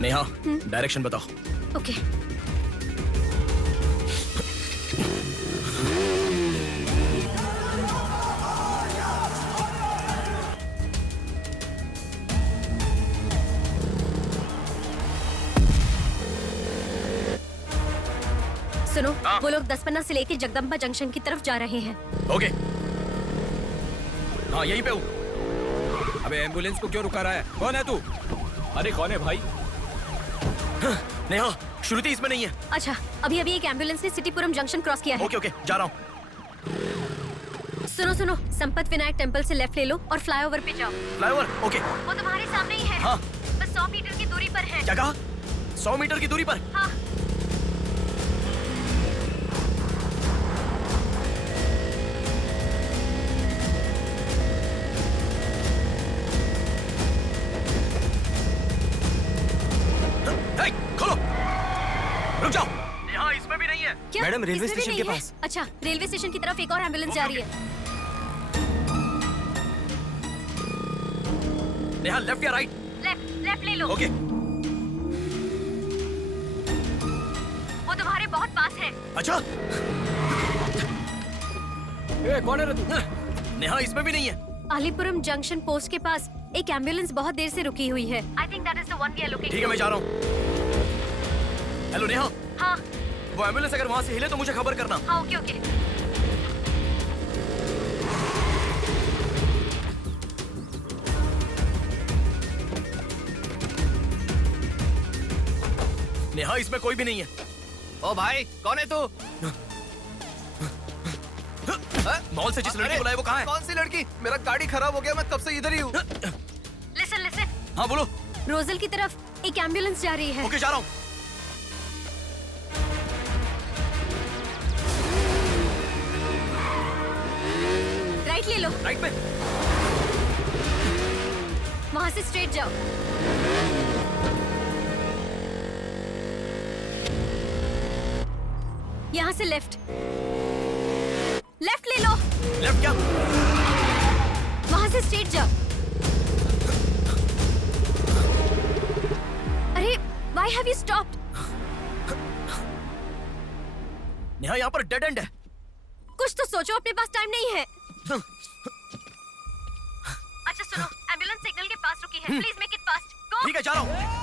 नेहा, डायरेक्शन बताओ। ओके। सुनो, वो लोग 10 से लेके जगदम्बा जंक्शन की तरफ जा रहे हैं। ओके। हाँ यहीं पे हूँ। अबे एम्बुलेंस को क्यों रुका रहा है? कौन है तू? अरे कौन है भाई? नेहा, श्रुति इसमें नहीं है। अच्छा, अभी अभी एक एम्बुलेंस ने सिटीपुरम जंक्शन क्रॉस किया है। ओके ओके, जा रहा हूँ। सुनो सुनो, संपत विनायक टेम्पल से लेफ्ट ले लो और फ्लाईओवर पे जाओ। फ्लाईओवर? ओके। वो तुम्हारे सामने ही है। हाँ। बस 100 मीटर की दूरी पर है। क्या कहा? 100 मीटर की दूरी पर? हाँ। खोलो। रुक जाओ। यहाँ इसमें भी नहीं है। क्या? मैडम, रेलवे इसमें भी स्टेशन के नहीं है? पास। अच्छा, रेलवे स्टेशन की तरफ एक और एम्बुलेंस जा रही है। नेहा, लेफ्ट या राइट? लेफ्ट ले लो। ओके। बहुत पास है। अच्छा कौन है रे तू? नेहा इसमें भी नहीं है। अलीपुरम जंक्शन पोस्ट के पास एक एम्बुलेंस बहुत देर से रुकी हुई है। I think that is the one we are looking. ठीक है मैं जा रहा हूँ। हेलो नेहा। हाँ वो एम्बुलेंस अगर वहाँ से हिले तो मुझे खबर करना। हाँ ओके ओके। नेहा इसमें कोई भी नहीं है। ओ भाई कौन है तू? मॉल से जिस लड़की को लाया वो कहाँ है? कौन सी लड़की? मेरा गाड़ी खराब हो गया, मैं तब से इधर ही हूँ। Listen listen. हाँ बोलो। रोजल की तरफ एक एम्बुलेंस जा रही है। ओके जा रहा हूँ। राइट ले लो। राइट पे। वहाँ से स्ट्रेट जाओ। यहाँ से लेफ्ट। लेफ्ट ले लो। लेफ्ट क्या? वहाँ से स्ट्रेट जाओ। अरे why have you stopped? Neha यहाँ पर डेड एंड है। कुछ तो सोचो, अपने पास टाइम नहीं है। अच्छा सुनो, एम्बुलेंस सिग्नल के पास रुकी है। Please make it fast. Go. ठीक है जा रहा हूँ।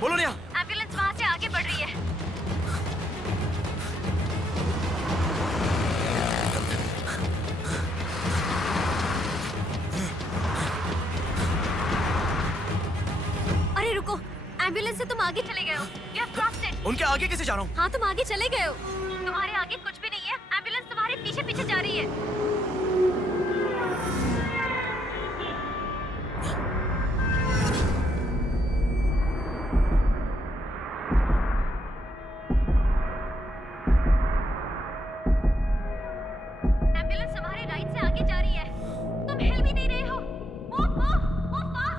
बोलो नेहा। एम्बुलेंस वहाँ से आगे बढ़ रही है। अरे रुको, एम्बुलेंस से तुम आगे चले गए हो। You have crossed it. उनके आगे कैसे जा रहा हूँ? हाँ तुम आगे चले गए हो। तुम्हारे आगे कुछ भी नहीं है। एम्बुलेंस तुम्हारे पीछे पीछे जा रही है। एम्बुलेंस तुम्हारे राइट से आगे जा रही है। तुम हिल भी नहीं रहे हो। Move, move, move fast.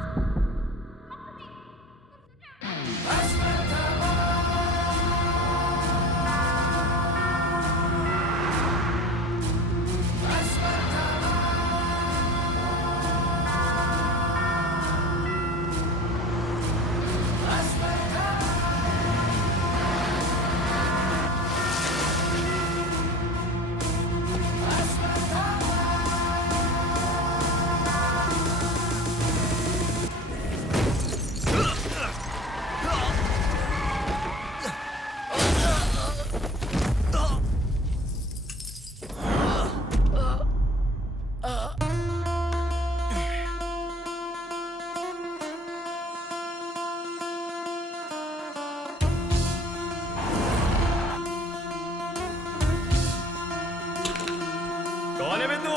कौन है बे तू?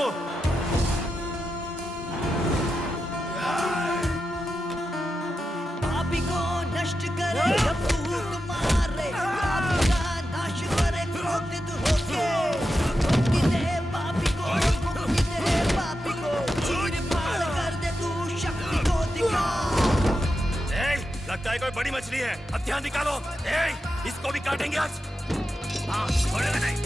पापी को नष्ट करे जब फूक मारे, पापी का नाश करे क्रोधित होके। मुक्ति दे पापी को, मुक्ति दे पापी को, चीर फाड़ कर दे तू शक्ति को दिखा। लगता है कोई बड़ी मछली है। हथियार निकालो। इसको भी काटेंगे आज। हाँ छोड़ेगा नहीं।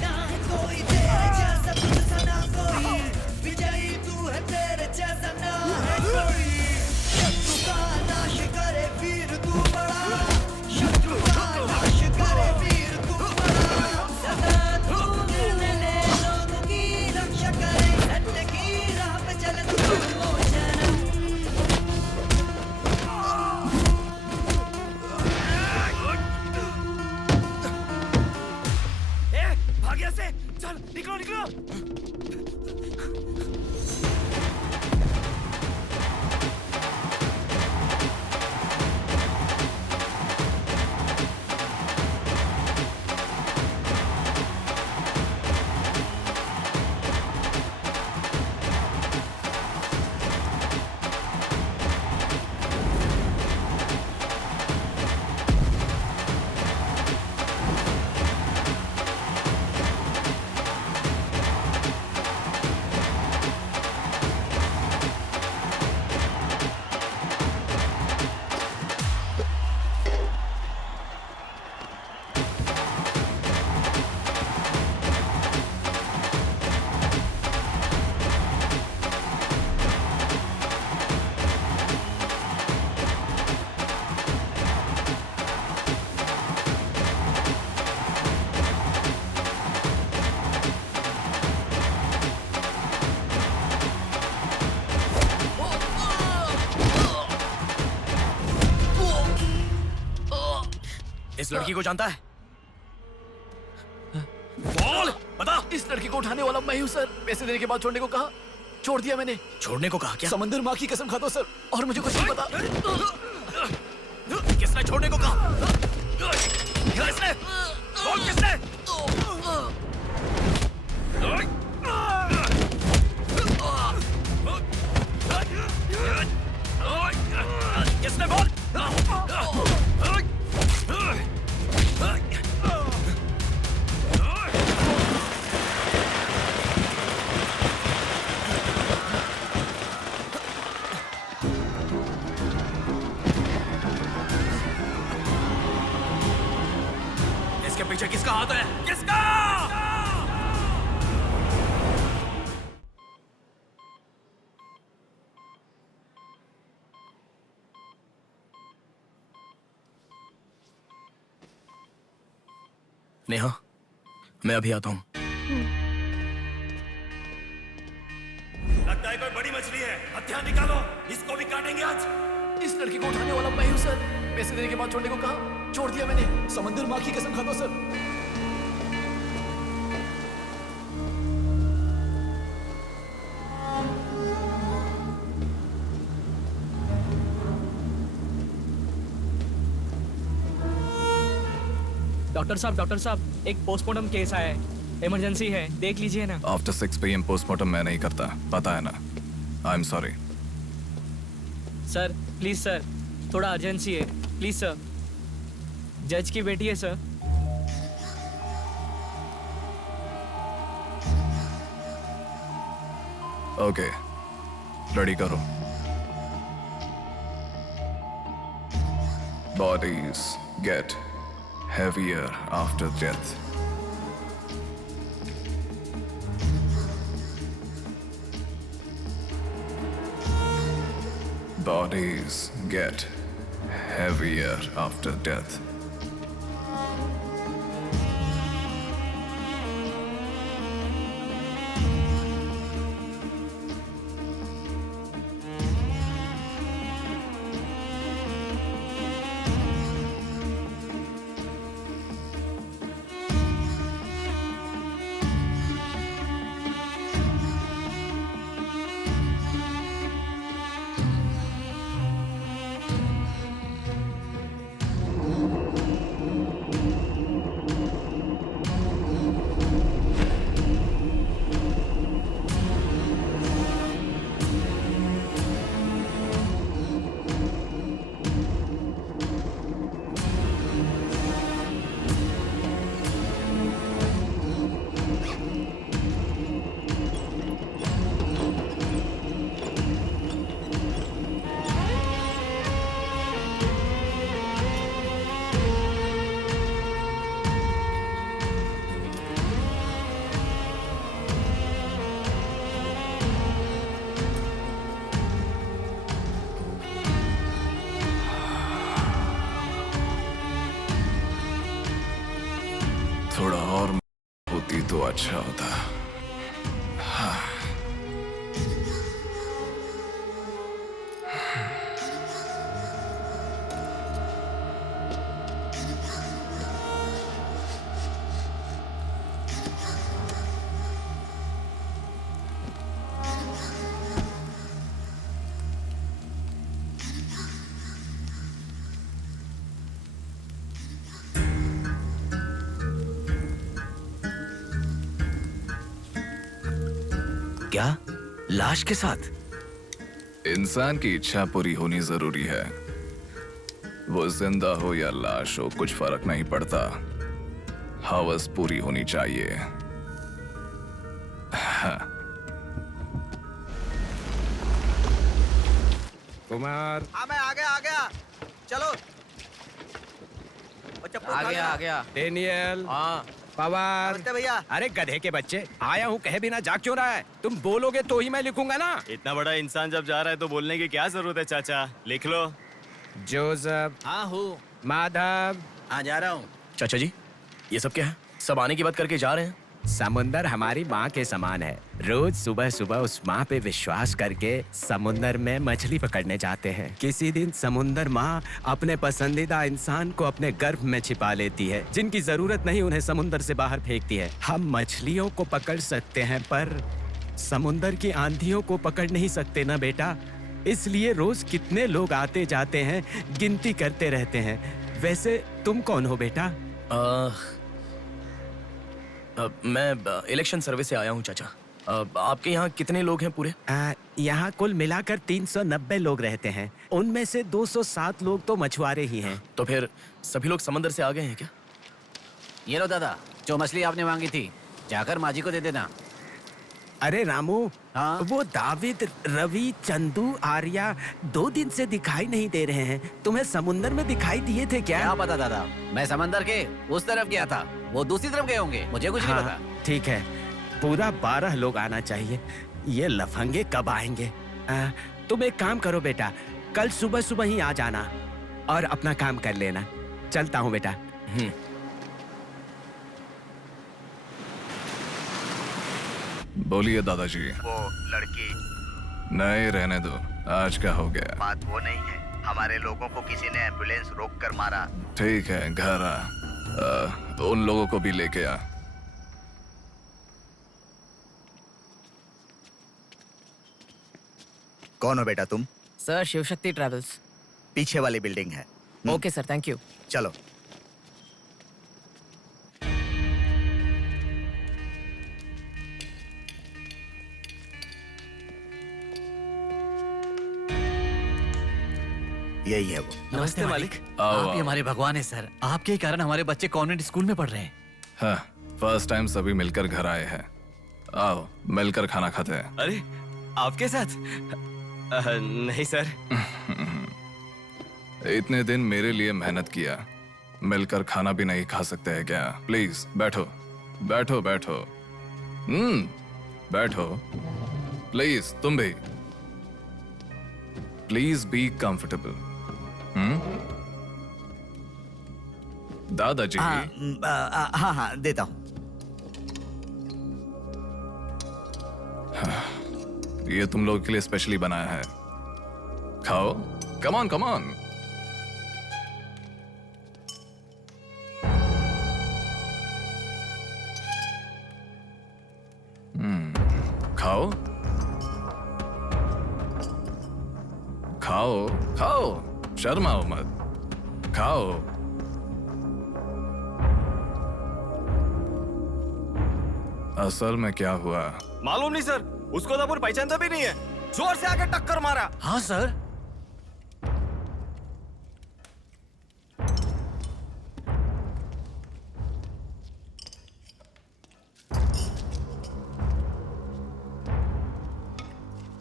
ना है कोई तेरे जैसा तुझसा ना कोई विजयी तू है तेरे जैसा ना है कोई शत्रु का नाश करे वीर तू बड़ा शत्रु का नाश करे वीर तू बड़ा सदा तू निर्मले लोगों की रक्षा करे सत्य की राह पे चले तू मोचनम भाग यहाँ से चल निकलो निकलो इस लड़की को जानता है? बोल बता। इस लड़की को उठाने वाला मैं हूँ सर। पैसे देने के बाद छोड़ने को कहा, छोड़ दिया मैंने। छोड़ने को कहा क्या? समंदर माँ की कसम खाता हूँ सर, और मुझे कुछ नहीं पता। किसने छोड़ने को कहा? किसने? बोल किसने? किसने बोल? इसके पीछे किसका हाथ है? किसका? नेहा, मैं अभी आता हूं। लगता है कोई बड़ी मछली है, हथियार निकालो, इसको भी काटेंगे आज। इस लड़की को उठाने वाला मैं हूँ सर। पैसे देने के बाद छोड़ने को कहा, छोड़ दिया मैंने। समंदर माँ की कसम खाता हूँ सर। डॉक्टर साहब एक पोस्टमार्टम केस आया है, इमरजेंसी है, देख लीजिए ना। आफ्टर 6 PM पोस्टमार्टम मैं नहीं करता, पता है ना। I am sorry sir, please sir, थोड़ा अर्जेंसी है, प्लीज सर। जज की बेटी है सर। ओके, रेडी करो। Bodies get heavier after death. Bodies get heavier after death. होती तो अच्छा होता। हाँ। क्या? लाश के साथ? इंसान की इच्छा पूरी होनी जरूरी है। वो जिंदा हो या लाश हो, कुछ फर्क नहीं पड़ता। हवस पूरी होनी चाहिए। हाँ। कुमार, हाँ मैं आ गया। चलो। आ गया। डेनियल। हाँ। पवार। भैया। अरे गधे के बच्चे, आया हूँ कहे बिना जाग क्यों रहा है? तुम बोलोगे तो ही मैं लिखूंगा ना। इतना बड़ा इंसान जब जा रहा है तो बोलने की क्या जरूरत है चाचा? लिख लो। जोसेफ। हाँ हूँ। माधव। हाँ जा रहा हूँ। चाचा जी, ये सब क्या है? सब आने की बात करके जा रहे हैं। समुंदर हमारी माँ के समान है। रोज सुबह सुबह उस माँ पे विश्वास करके समुंदर में मछली पकड़ने जाते हैं। किसी दिन समुंदर माँ अपने पसंदीदा इंसान को अपने गर्भ में छिपा लेती है। जिनकी जरूरत नहीं उन्हें समुंदर से बाहर फेंकती है। हम मछलियों को पकड़ सकते हैं पर समुंदर की आंधियों को पकड़ नहीं सकते ना बेटा। इसलिए रोज कितने लोग आते जाते हैं, गिनती करते रहते हैं। वैसे तुम कौन हो बेटा? मैं इलेक्शन सर्वे से आया हूँ चाचा। आपके यहाँ कितने लोग हैं पूरे? यहाँ कुल मिलाकर 390 लोग रहते हैं। उनमें से 207 लोग तो मछुआरे ही हैं। तो फिर सभी लोग समंदर से आ गए हैं क्या? ये लो दादा, जो मछली आपने मांगी थी, जाकर माँ जी को दे देना। अरे रामू, हाँ? वो दाविद, रवि, चंदू, आर्या 2 दिन से दिखाई नहीं दे रहे हैं। तुम्हें समुंदर में दिखाई दिए थे क्या? क्या पता दादा, मैं समंदर के उस तरफ गया था, वो दूसरी तरफ गए होंगे, मुझे कुछ नहीं पता। ठीक है, पूरा 12 लोग आना चाहिए। ये लफंगे कब आएंगे? तुम एक काम करो बेटा, कल सुबह सुबह ही आ जाना और अपना काम कर लेना। चलता हूँ बेटा। बोलिए दादाजी। वो लड़की। नहीं, रहने दो। आज क्या हो गया? बात वो नहीं है, हमारे लोगों को किसी ने एम्बुलेंस रोक कर मारा। ठीक है, घर आ। उन लोगों को भी लेके आ। कौन हो बेटा तुम? Sir, Shivshakti travels. पीछे वाली बिल्डिंग है। Okay sir, thank you. चलो। यही है वो। नमस्ते मालिक। आओ, आप ही आओ। हमारे भगवान है सर। आपके ही कारण हमारे बच्चे कॉन्वेंट स्कूल में पढ़ रहे हैं। हाँ, फर्स्ट टाइम सभी मिलकर घर आए हैं। आओ, मिलकर खाना खाते हैं। अरे, आपके साथ? नहीं सर। इतने दिन मेरे लिए मेहनत किया, मिलकर खाना भी नहीं खा सकते हैं क्या? प्लीज बैठो, बैठो, बैठो। बैठो। प्लीज तुम भी। Please be comfortable. दादाजी। हाँ, देता हूँ। ये तुम लोगों के लिए स्पेशली बनाया है। खाओ। Come on, come on. खाओ, खाओ, खाओ। शर्माओ मत, खाओ। असल में क्या हुआ? मालूम नहीं सर, उसको तो अपन पहचानता भी नहीं है। जोर से आके टक्कर मारा। हाँ सर।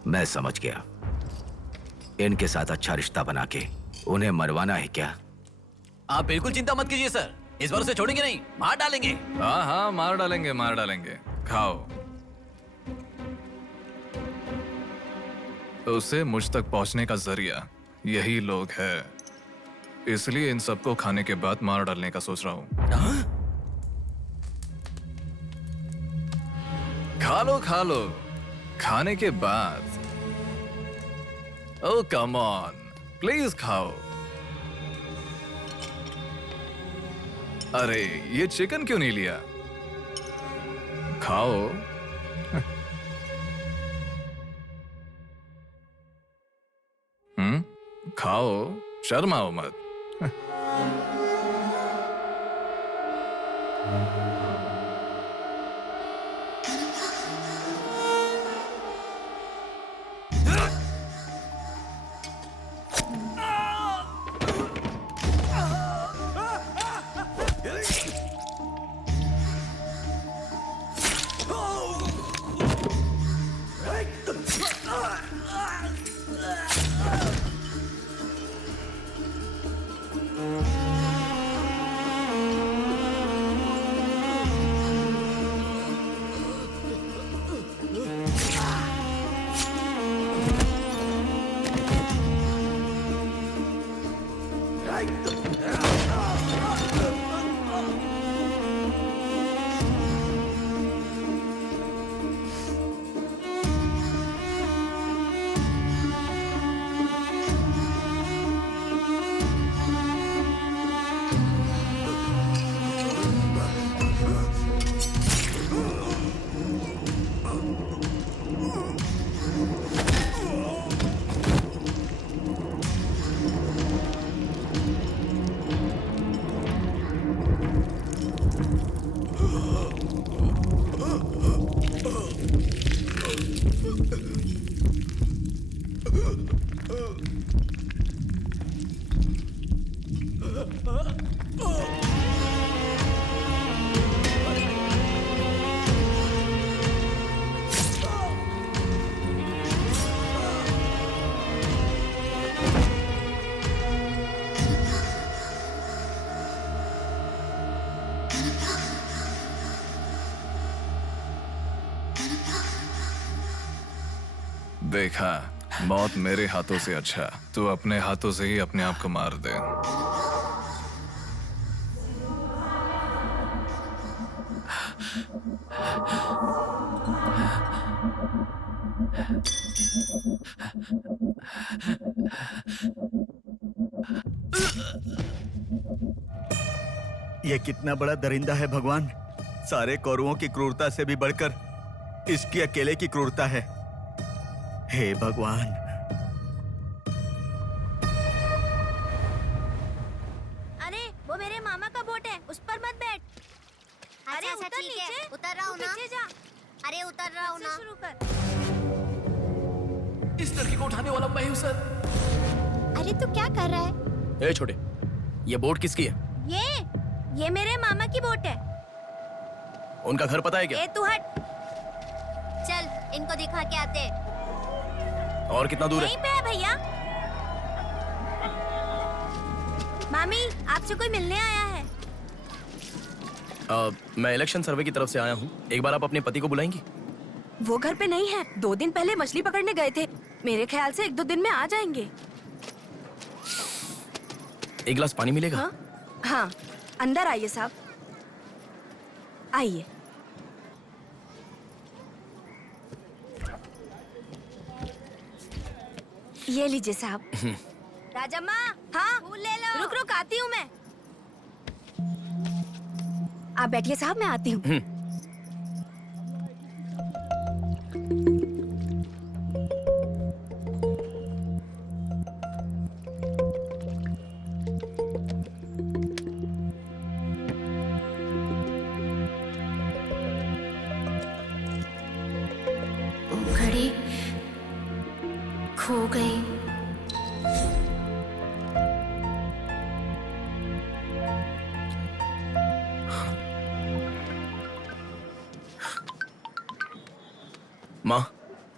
मैं समझ गया। इनके साथ अच्छा रिश्ता बना के उन्हें मरवाना है क्या? आप बिल्कुल चिंता मत कीजिए सर, इस बार उसे छोड़ेंगे नहीं, मार डालेंगे। हाँ हाँ, मार डालेंगे, मार डालेंगे। खाओ। उसे मुझ तक पहुंचने का जरिया यही लोग है, इसलिए इन सबको खाने के बाद मार डालने का सोच रहा हूं। खा लो खाने के बाद। ओ कम ऑन प्लीज खाओ। अरे ये चिकन क्यों नहीं लिया? खाओ। खाओ, शर्माओ मत। देखा, मौत मेरे हाथों से अच्छा तू अपने हाथों से ही अपने आप को मार दे। ये कितना बड़ा दरिंदा है भगवान। सारे कौरवों की क्रूरता से भी बढ़कर इसकी अकेले की क्रूरता है। हे भगवान। अरे वो मेरे मामा का बोट है, उस पर मत बैठ। अरे अच्छा, उतर ठीक है, नीचे, उतर रहा हूँ ना। पीछे जा। अरे उतर रहा हूँ ना। शुरू कर। इस लड़की को उठाने वाला मैं हूँ सर। अरे तू क्या कर रहा है? ए छोटे, ये बोट किसकी है? ये मेरे मामा की बोट है। उनका घर पता है क्या? ए तू हट। चल इनको दिखा के आते। और कितना दूर यहीं पे है भैया। मामी आपसे कोई मिलने आया है। मैं इलेक्शन सर्वे की तरफ से आया हूँ। एक बार आप अपने पति को बुलाएंगी? वो घर पे नहीं है, 2 दिन पहले मछली पकड़ने गए थे। मेरे ख्याल से 1-2 दिन में आ जाएंगे। एक गिलास पानी मिलेगा? हाँ, अंदर आइए साहब, आइए। ये लीजिए साहब। राजम्मा, हाँ फूल ले लो। रुक रुक आती हूँ मैं। आप बैठिए साहब, मैं आती हूँ। घड़ी खो गई। माँ,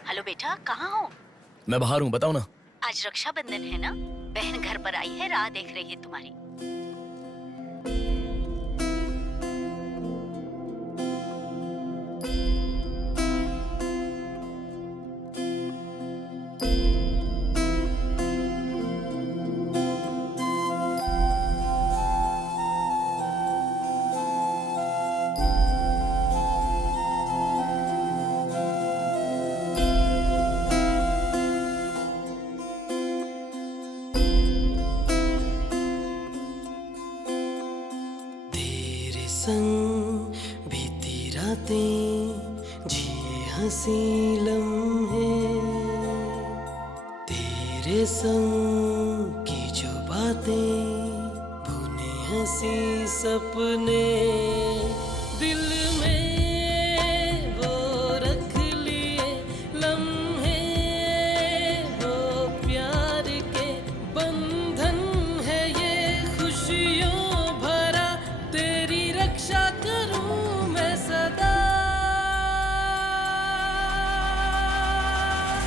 हेलो बेटा, कहाँ हो? मैं बाहर हूँ, बताओ ना। आज रक्षाबंधन है ना, बहन घर पर आई है, राह देख रही है तुम्हारी। संग बीती रातें जिए हंसी लम्हे, तेरे संग की जो बातें बुने हंसी सपने, दिल में वो रख लिए लम्हे, वो प्यार के बंधन है ये खुशियों भरा, तेरी रक्षा करूं मैं सदा,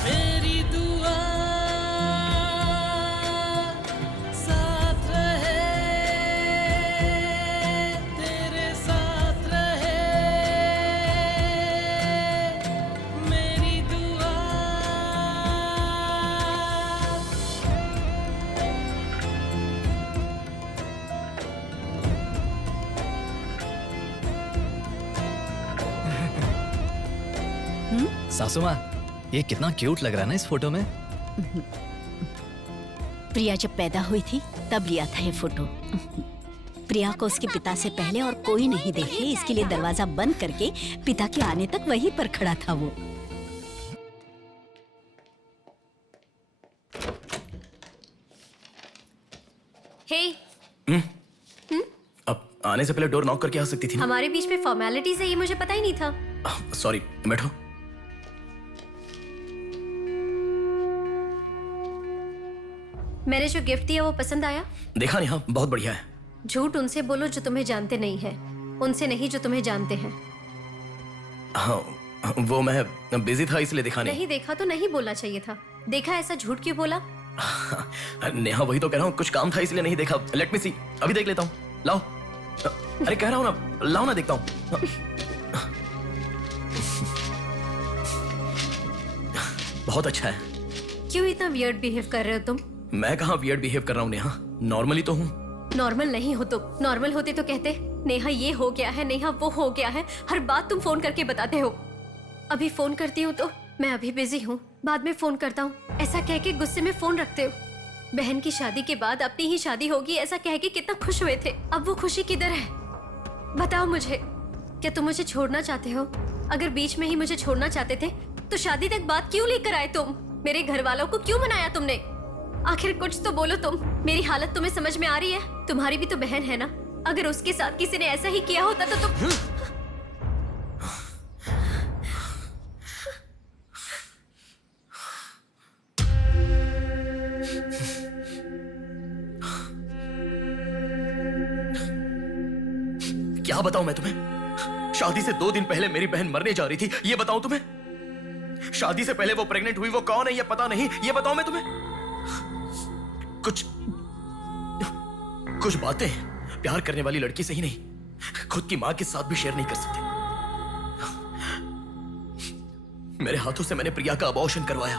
मेरी दुआ साथ रहे, तेरे साथ रहे, मेरी दुआ। सासू माँ, ये कितना क्यूट लग रहा है ना इस फोटो में। प्रिया जब पैदा हुई थी तब लिया था ये फोटो। प्रिया को उसके पिता से पहले और कोई नहीं देखे, इसके लिए दरवाजा बंद करके पिता के आने तक वहीं पर खड़ा था वो। हे, अब आने से पहले डोर नॉक करके आ सकती थी ना? हमारे बीच में फॉर्मेलिटीज है, ये मुझे पता ही नहीं था। सॉरी, बैठो। मैंने जो गिफ्ट दिया वो पसंद आया? देखा नहीं? हाँ, बहुत बढ़िया है। झूठ उनसे बोलो जो तुम्हें जानते नहीं है, उनसे नहीं जो तुम्हें जानते हैं। हाँ, वो मैं बिजी था इसलिए देखा नहीं। नहीं देखा तो नहीं बोलना चाहिए था। देखा ऐसा झूठ क्यों बोला? नेहा, वही तो कह रहा हूँ, कुछ काम था इसलिए नहीं देखा। लेट मी सी, अभी देख लेता हूँ। लाओ। अरे कह रहा हूँ ना, लाओ ना, देखता हूँ। बहुत अच्छा है। क्यों इतना वियर्ड बिहेव कर रहे हो तुम? मैं कहाँ वियर्ड बिहेव कर रहा हूँ नेहा, नॉर्मली तो हूँ। नॉर्मल नहीं हो तुम। नॉर्मल होते तो कहते नेहा ये हो गया है, नेहा वो हो गया है। हर बात तुम फोन करके बताते हो। अभी फोन करती हूँ तो मैं अभी बिजी हूँ, बाद में फोन करता हूँ, ऐसा कह के गुस्से में फोन रखते हो। बहन की शादी के बाद अपनी ही शादी होगी ऐसा कह के कितना खुश हुए थे, अब वो खुशी किधर है? बताओ मुझे, क्या तुम मुझे छोड़ना चाहते हो? अगर बीच में ही मुझे छोड़ना चाहते थे तो शादी तक बात क्यों लेकर आए तुम? मेरे घर वालों को क्यों मनाया तुमने? आखिर कुछ तो बोलो तुम। मेरी हालत तुम्हें समझ में आ रही है? तुम्हारी भी तो बहन है ना, अगर उसके साथ किसी ने ऐसा ही किया होता तो तुम क्या बताऊं मैं तुम्हें? शादी से 2 दिन पहले मेरी बहन मरने जा रही थी, ये बताऊं तुम्हें? शादी से पहले वो प्रेग्नेंट हुई, वो कौन है ये पता नहीं, ये बताऊं मैं तुम्हें? कुछ बातें प्यार करने वाली लड़की से ही नहीं, खुद की मां के साथ भी शेयर नहीं कर सकते। मेरे हाथों से मैंने प्रिया का अबॉर्शन करवाया।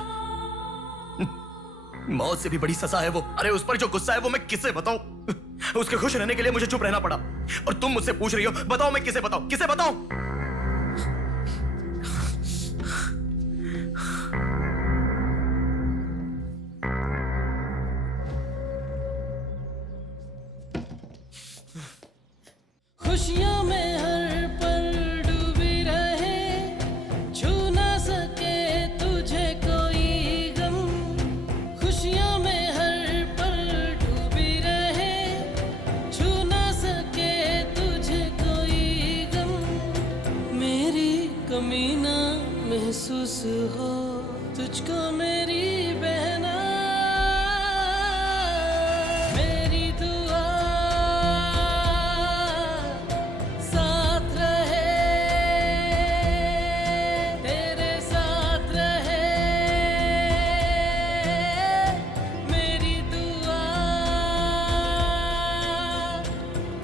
मौत से भी बड़ी सजा है वो। अरे उस पर जो गुस्सा है वो मैं किसे बताऊं? उसके खुश रहने के लिए मुझे चुप रहना पड़ा, और तुम मुझसे पूछ रही हो बताओ मैं किसे बताऊं, किसे बताऊं? खुशियों में हर पल डूबी रहे, छू ना सके तुझे कोई गम। खुशियों में हर पल डूबी रहे, छू ना सके तुझे कोई गम। मेरी कमी ना महसूस हो तुझको मेरी बहना, मेरी दुआ साथ रहे, तेरे साथ रहे, मेरी दुआ,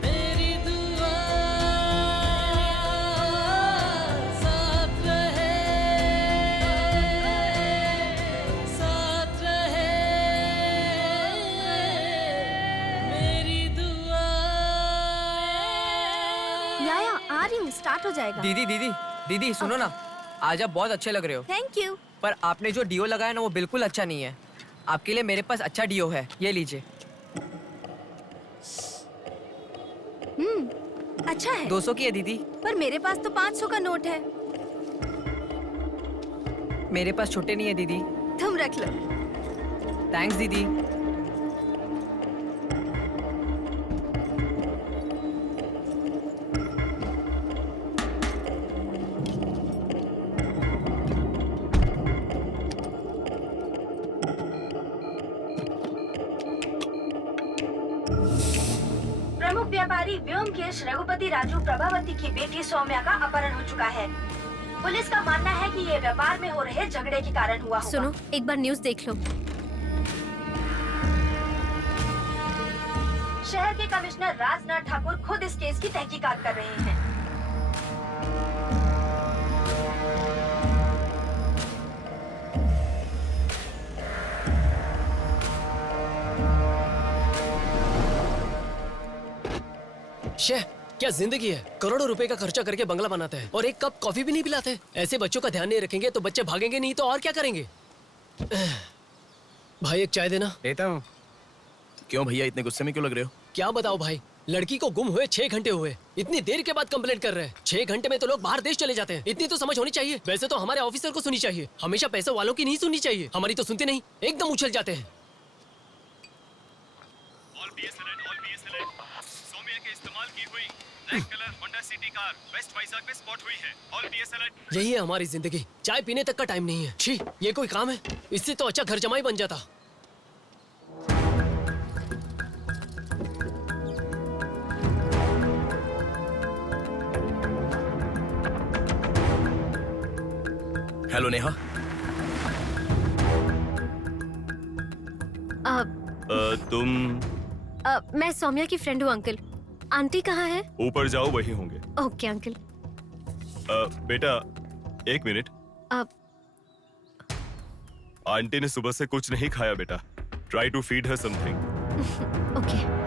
मेरी दुआ साथ रहे, साथ रहे, मेरी दुआ। याया आ रही हूँ, स्टार्ट हो जाएगा। दीदी सुनो ना, आज आप बहुत अच्छे लग रहे हो। Thank you. पर आपने जो डिओ लगाया ना वो बिल्कुल अच्छा नहीं है। आपके लिए मेरे पास अच्छा डिओ है, ये लीजिए। अच्छा है। 200 की है दीदी। पर मेरे पास तो 500 का नोट है। मेरे पास छोटे नहीं है दीदी। तुम रख लो। थैंक्स दीदी। प्रमुख व्यापारी व्योमकेश रघुपति राजू प्रभावती की बेटी सौम्या का अपहरण हो चुका है। पुलिस का मानना है कि ये व्यापार में हो रहे झगड़े के कारण हुआ होगा। सुनो, एक बार न्यूज़ देख लो। शहर के कमिश्नर राजनाथ ठाकुर खुद इस केस की तहकीकात कर रहे हैं। शे, क्या जिंदगी है। करोड़ों रुपए का खर्चा करके बंगला बनाते हैं और एक कप कॉफी भी नहीं पिलाते। ऐसे बच्चों का ध्यान नहीं रखेंगे तो बच्चे भागेंगे नहीं तो और क्या करेंगे। भाई एक चाय देना। देता हूँ। क्यों भैया इतने गुस्से में क्यों लग रहे हो? क्या बताओ भाई, लड़की को गुम हुए 6 घंटे हुए, इतनी देर के बाद कंप्लेंट कर रहे हैं। 6 घंटे में तो लोग बाहर देश चले जाते हैं। इतनी तो समझ होनी चाहिए। वैसे तो हमारे ऑफिसर को सुनी चाहिए, हमेशा पैसे वालों की नहीं सुननी चाहिए। हमारी तो सुनते नहीं, एकदम उछल जाते हैं। सोम्या के इस्तेमाल की हुई black colour Honda City car west Vizag में स्पॉट हुई है। All BS alert. यही है हमारी जिंदगी। चाय पीने तक का टाइम नहीं है। छी, ये कोई काम है? इससे तो अच्छा घर जमाई बन जाता। हेलो नेहा। तुम? मैं सौम्या की फ्रेंड हूँ अंकल। आंटी कहाँ है? ऊपर जाओ, वही होंगे। Okay uncle. बेटा एक मिनट। आंटी ने सुबह से कुछ नहीं खाया बेटा। Try to feed her something. Okay.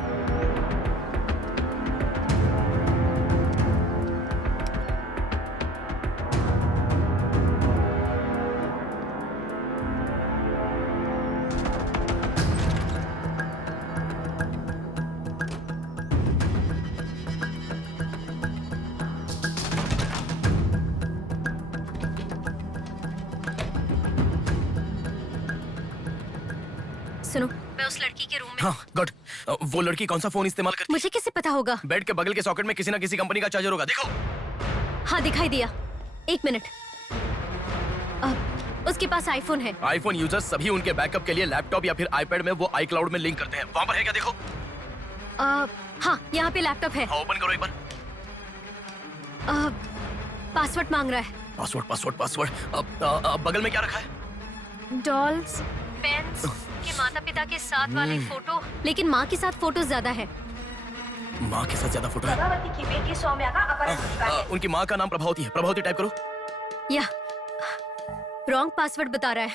सुनो, मैं उस लड़की के रूम में। हाँ गुड। वो लड़की कौन सा फोन इस्तेमाल करती है? मुझे कैसे पता होगा? बेड के बगल के सॉकेट में किसी ना किसी कंपनी का चार्जर होगा, देखो। हाँ दिखाई दिया। 1 मिनट। उसके पास आईफोन है। आईफोन यूजर्स सभी उनके बैकअप के लिए लैपटॉप या फिर आईपैड में वो iCloud में लिंक करते हैं। वहाँ पर है क्या, देखो। हाँ, यहाँ पे लैपटॉप है। ओपन करो एक बार। पासवर्ड मांग रहा है। Password password password. बगल में क्या रखा है? डॉल्स, पेन्स के माता पिता के साथ वाली फोटो, लेकिन माँ के साथ फोटो ज्यादा है। माँ के साथ ज्यादा फोटो है। प्रभावती की बेटी सौम्या का अपहरण हो चुका है। उनकी माँ का नाम प्रभावती है। प्रभावती टाइप करो। या रॉन्ग पासवर्ड बता रहा है।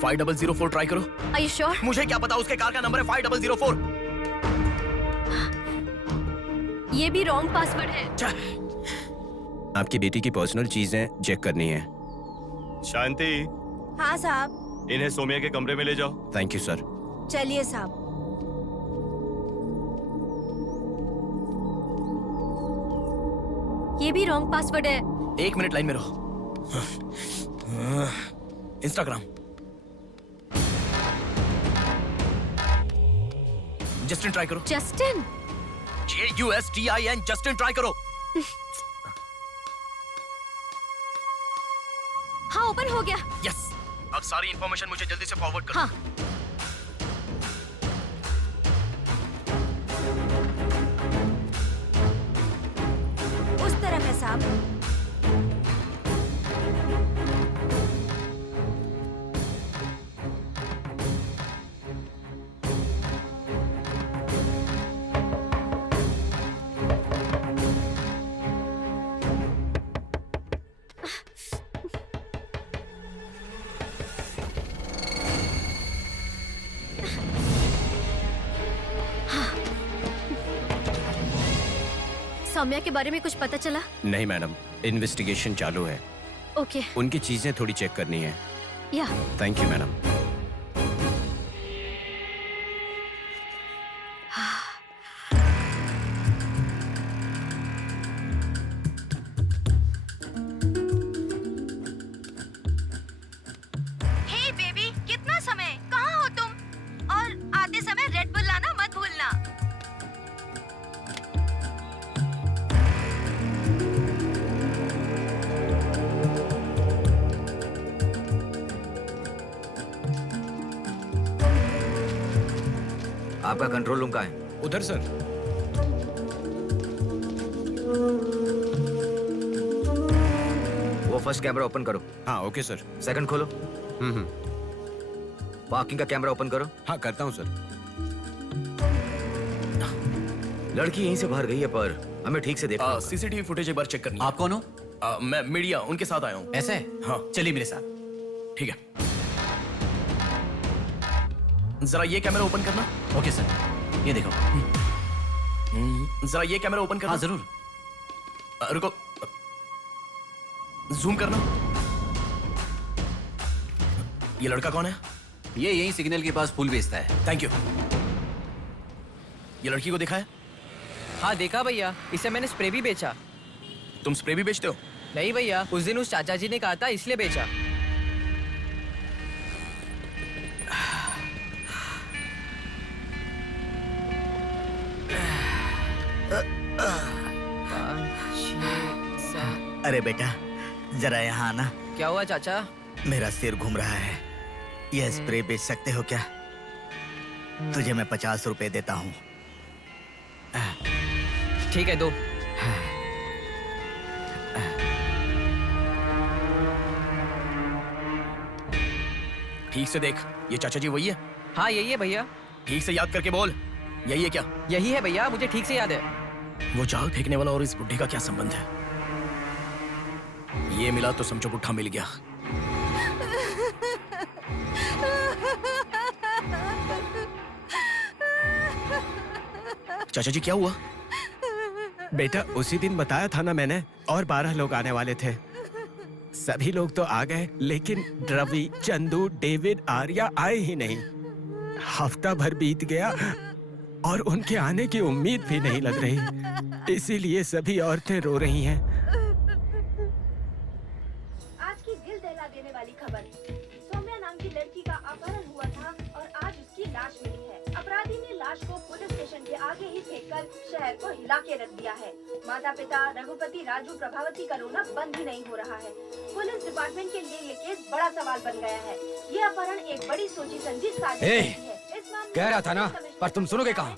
5004 ट्राई करो। Are you sure? मुझे क्या पता, उसके कार का नंबर है 5004। ये भी रॉन्ग पासवर्ड है। आपकी बेटी की पर्सनल चीजें चेक करनी है। शांति, हाँ साहब। इन्हें सोम्या के कमरे में ले जाओ। Thank you sir. चलिए साहब। ये भी रॉन्ग पासवर्ड है। 1 मिनट लाइन में रहो। इंस्टाग्राम। जस्टिन ट्राई करो। जस्टिन? JUSTIN जस्टिन ट्राई करो। हाँ ओपन हो गया। यस। अब सारी इंफॉर्मेशन मुझे जल्दी से फॉरवर्ड करो। हाँ। उस तरफ है साहब। सौम्या के बारे में कुछ पता चला? नहीं मैडम, इन्वेस्टिगेशन चालू है। ओके। उनकी चीजें थोड़ी चेक करनी है। या। Thank you madam. आपका कंट्रोल रूम कहाँ है? उधर सर। वो फर्स्ट कैमरा ओपन करो। हाँ ओके सर। सेकंड खोलो। पार्किंग का कैमरा ओपन करो। हाँ करता हूँ सर। लड़की यहीं से बाहर गई है पर हमें ठीक से देखना। सीसीटीवी फुटेज एक बार चेक करनी है। आप कौन हो? मैं मीडिया, उनके साथ आया हूँ। ऐसे? हाँ चलिए मेरे साथ। ठीक है। जरा ये कैमरा ओपन करना। ओके सर, ये देखो। जरा ये कैमरा ओपन करना। हाँ जरूर। रुको, जूम करना। ये लड़का कौन है? ये यही सिग्नल के पास फूल बेचता है। Thank you. ये लड़की को देखा है? हाँ देखा भैया, इसे मैंने स्प्रे भी बेचा। तुम स्प्रे भी बेचते हो? नहीं भैया, उस दिन उस चाचा जी ने कहा था इसलिए बेचा। अरे बेटा जरा यहाँ आना। क्या हुआ चाचा? मेरा सिर घूम रहा है। यह स्प्रे बेच सकते हो क्या? तुझे मैं 50 रुपए देता हूँ। ठीक है, दो। ठीक से देख, ये चाचा जी वही है? हाँ यही है भैया। ठीक से याद करके बोल, यही है क्या? यही है भैया, मुझे ठीक से याद है। वो जाल फेंकने वाला और इस बुड्ढे का क्या संबंध है? ये मिला तो समझो बुड्ढा मिल गया। चाचा जी क्या हुआ? बेटा उसी दिन बताया था ना मैंने, और 12 लोग आने वाले थे। सभी लोग तो आ गए, लेकिन रवि, चंदू, डेविड, आर्या आए ही नहीं। हफ्ता भर बीत गया और उनके आने की उम्मीद भी नहीं लग रही। इसीलिए सभी औरतें रो रही हैं। आज की दिल दहला देने वाली खबर। सौम्या नाम की लड़की का अपहरण हुआ था और आज उसकी लाश मिली है। अपराधी ने लाश को पुलिस स्टेशन के आगे ही फेंककर शहर को हिला के रख दिया है। माता पिता रघुपति, राजू, प्रभावती का रोना बंद ही नहीं हो रहा है। पुलिस डिपार्टमेंट के लिए ये केस बड़ा सवाल बन गया है। ये अपहरण एक बड़ी सोची समझी साजिश है। इस मामले कह रहा था ना, पर तुम सुनोगे कहाँ?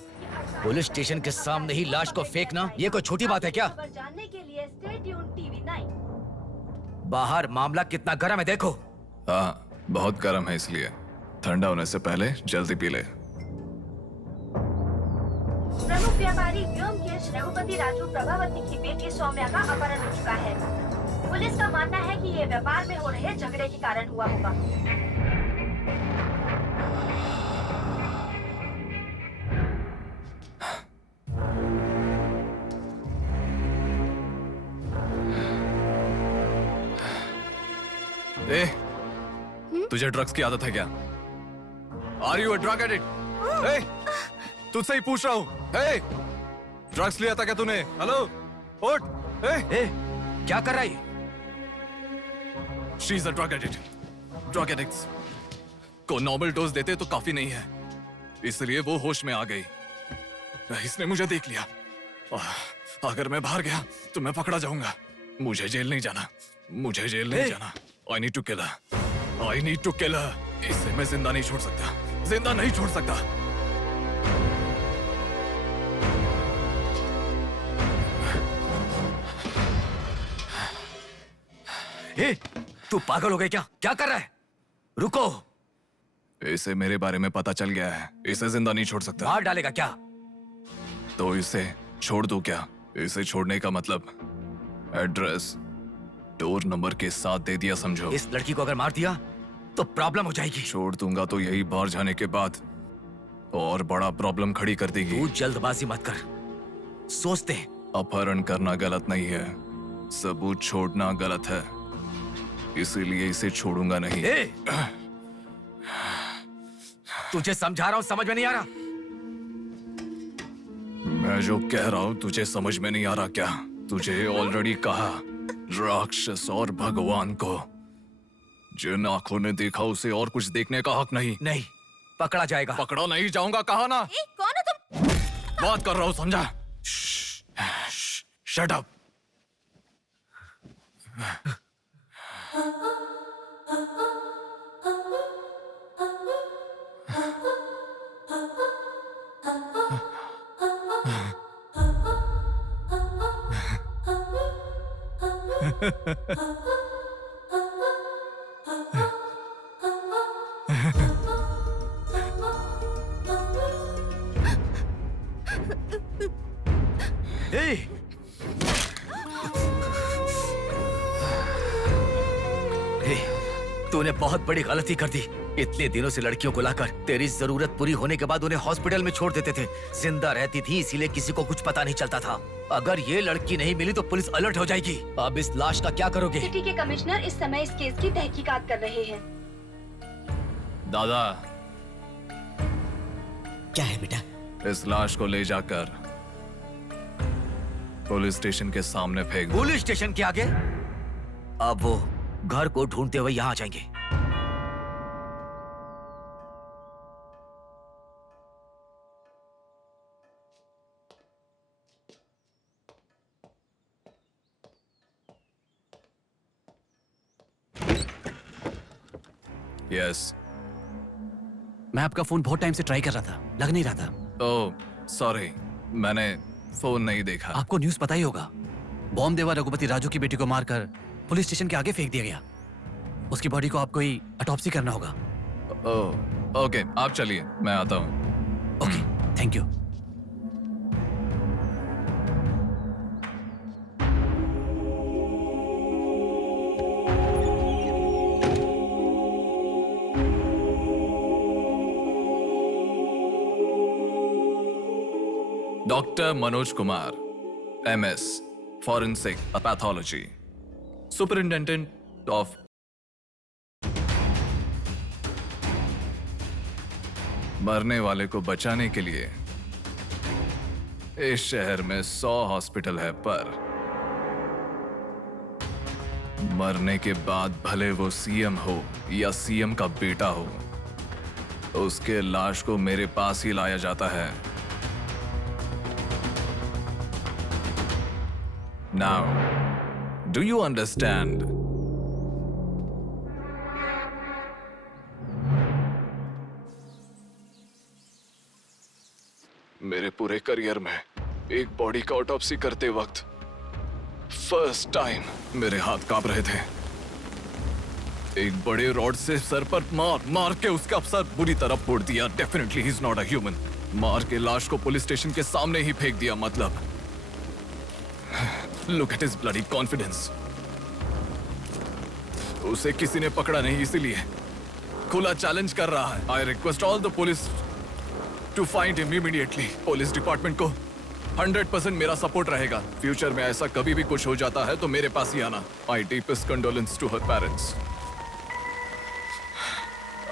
पुलिस स्टेशन के सामने ही लाश को फेंकना ये कोई छोटी बात है क्या? खबर जानने के लिए स्टे ट्यून टीवी 9। बाहर मामला कितना गर्म है देखो। हाँ बहुत गर्म है, इसलिए ठंडा होने से पहले जल्दी पी ले। प्रमुख व्यापारी व्योमकेश रघुपति राजू प्रभावती की बेटी सौम्या का अपहरण हो चुका है। पुलिस का मानना है कि ये व्यापार में हो रहे झगड़े के कारण हुआ होगा। ए, तुझे ड्रग्स की आदत है क्या? Are you a drug addict? ए, तुझसे ही पूछ रहा हूँ। ए, ड्रग्स लिया था क्या तूने? हेलो, उठ। ए, क्या कर रहा है? She is a drug addict. Drug addicts को नॉर्मल डोज देते तो काफी नहीं है, इसलिए वो होश में आ गई। इसने मुझे देख लिया। अगर मैं बाहर गया तो मैं पकड़ा जाऊंगा। मुझे जेल नहीं जाना, मुझे जेल नहीं जाना। I need to kill her. I need to kill her. इसे मैं जिंदा नहीं छोड़ सकता, जिंदा नहीं छोड़ सकता। ए, तू पागल हो गया क्या? क्या कर रहा है? रुको। इसे मेरे बारे में पता चल गया है, इसे जिंदा नहीं छोड़ सकता। मार डालेगा क्या? तो इसे छोड़ दूं क्या? इसे छोड़ने का मतलब एड्रेस डोर नंबर के साथ दे दिया समझो। इस लड़की को अगर मार दिया तो प्रॉब्लम हो जाएगी। छोड़ दूंगा तो यही बाहर जाने के बाद और बड़ा प्रॉब्लम खड़ी कर देगी। तू जल्दबाजी मत कर, सोचते हैं। अपहरण करना गलत नहीं है, सबूत छोड़ना गलत है, इसीलिए इसे छोड़ूंगा नहीं। तुझे समझा रहा हूं, समझ में नहीं आ रहा? मैं जो कह रहा हूं तुझे समझ में नहीं आ रहा क्या? तुझे ऑलरेडी कहा, राक्षस और भगवान को जिन आंखों ने देखा उसे और कुछ देखने का हक नहीं। नहीं, पकड़ा जाएगा। पकड़ा नहीं जाऊंगा, कहा ना। कौन हो तुम? बात कर रहा हूं, समझा? Shut up. तूने बहुत बड़ी गलती कर दी। इतने दिनों से लड़कियों को लाकर तेरी जरूरत पूरी होने के बाद उन्हें हॉस्पिटल में छोड़ देते थे। जिंदा रहती थी इसीलिए किसी को कुछ पता नहीं चलता था। अगर ये लड़की नहीं मिली तो पुलिस अलर्ट हो जाएगी। अब इस लाश का क्या करोगे? सिटी के कमिश्नर इस समय इस केस की तहकीकात कर रहे हैं। दादा, क्या है बेटा? इस लाश को ले जाकर पुलिस स्टेशन के सामने फेंक दो। पुलिस स्टेशन के आगे? अब वो घर को ढूंढते हुए यहाँ आ जाएंगे। यस। मैं आपका फोन बहुत टाइम से ट्राई कर रहा था, लग नहीं रहा था। ओह सॉरी, मैंने फोन नहीं देखा। आपको न्यूज़ पता ही होगा, बॉम्ब देवा रघुपति राजू की बेटी को मारकर पुलिस स्टेशन के आगे फेंक दिया गया। उसकी बॉडी को आपको ही ऑटोप्सी करना होगा। ओह ओके, आप चलिए, मैं आता हूँ। Okay, thank you. Doctor Manoj Kumar, MS, Forensic Pathology, Superintendent of मरने वाले को बचाने के लिए इस शहर में 100 हॉस्पिटल है, पर मरने के बाद भले वो सीएम हो या सीएम का बेटा हो, उसके लाश को मेरे पास ही लाया जाता है। Now, do you understand? मेरे पूरे करियर में एक बॉडी का ऑटोप्सी करते वक्त फर्स्ट टाइम मेरे हाथ कांप रहे थे। एक बड़े रॉड से सर पर मार के उसका सर बुरी तरह फोड़ दिया। Definitely he is not a human. मार के लाश को पुलिस स्टेशन के सामने ही फेंक दिया। मतलब look at his bloody confidence. उसे किसी ने पकड़ा नहीं, इसीलिए खुला चैलेंज कर रहा है। I request all the police to find him immediately. Police department को 100% मेरा सपोर्ट रहेगा। फ्यूचर में ऐसा कभी भी कुछ हो जाता है तो मेरे पास ही आना। My deepest condolence to her parents.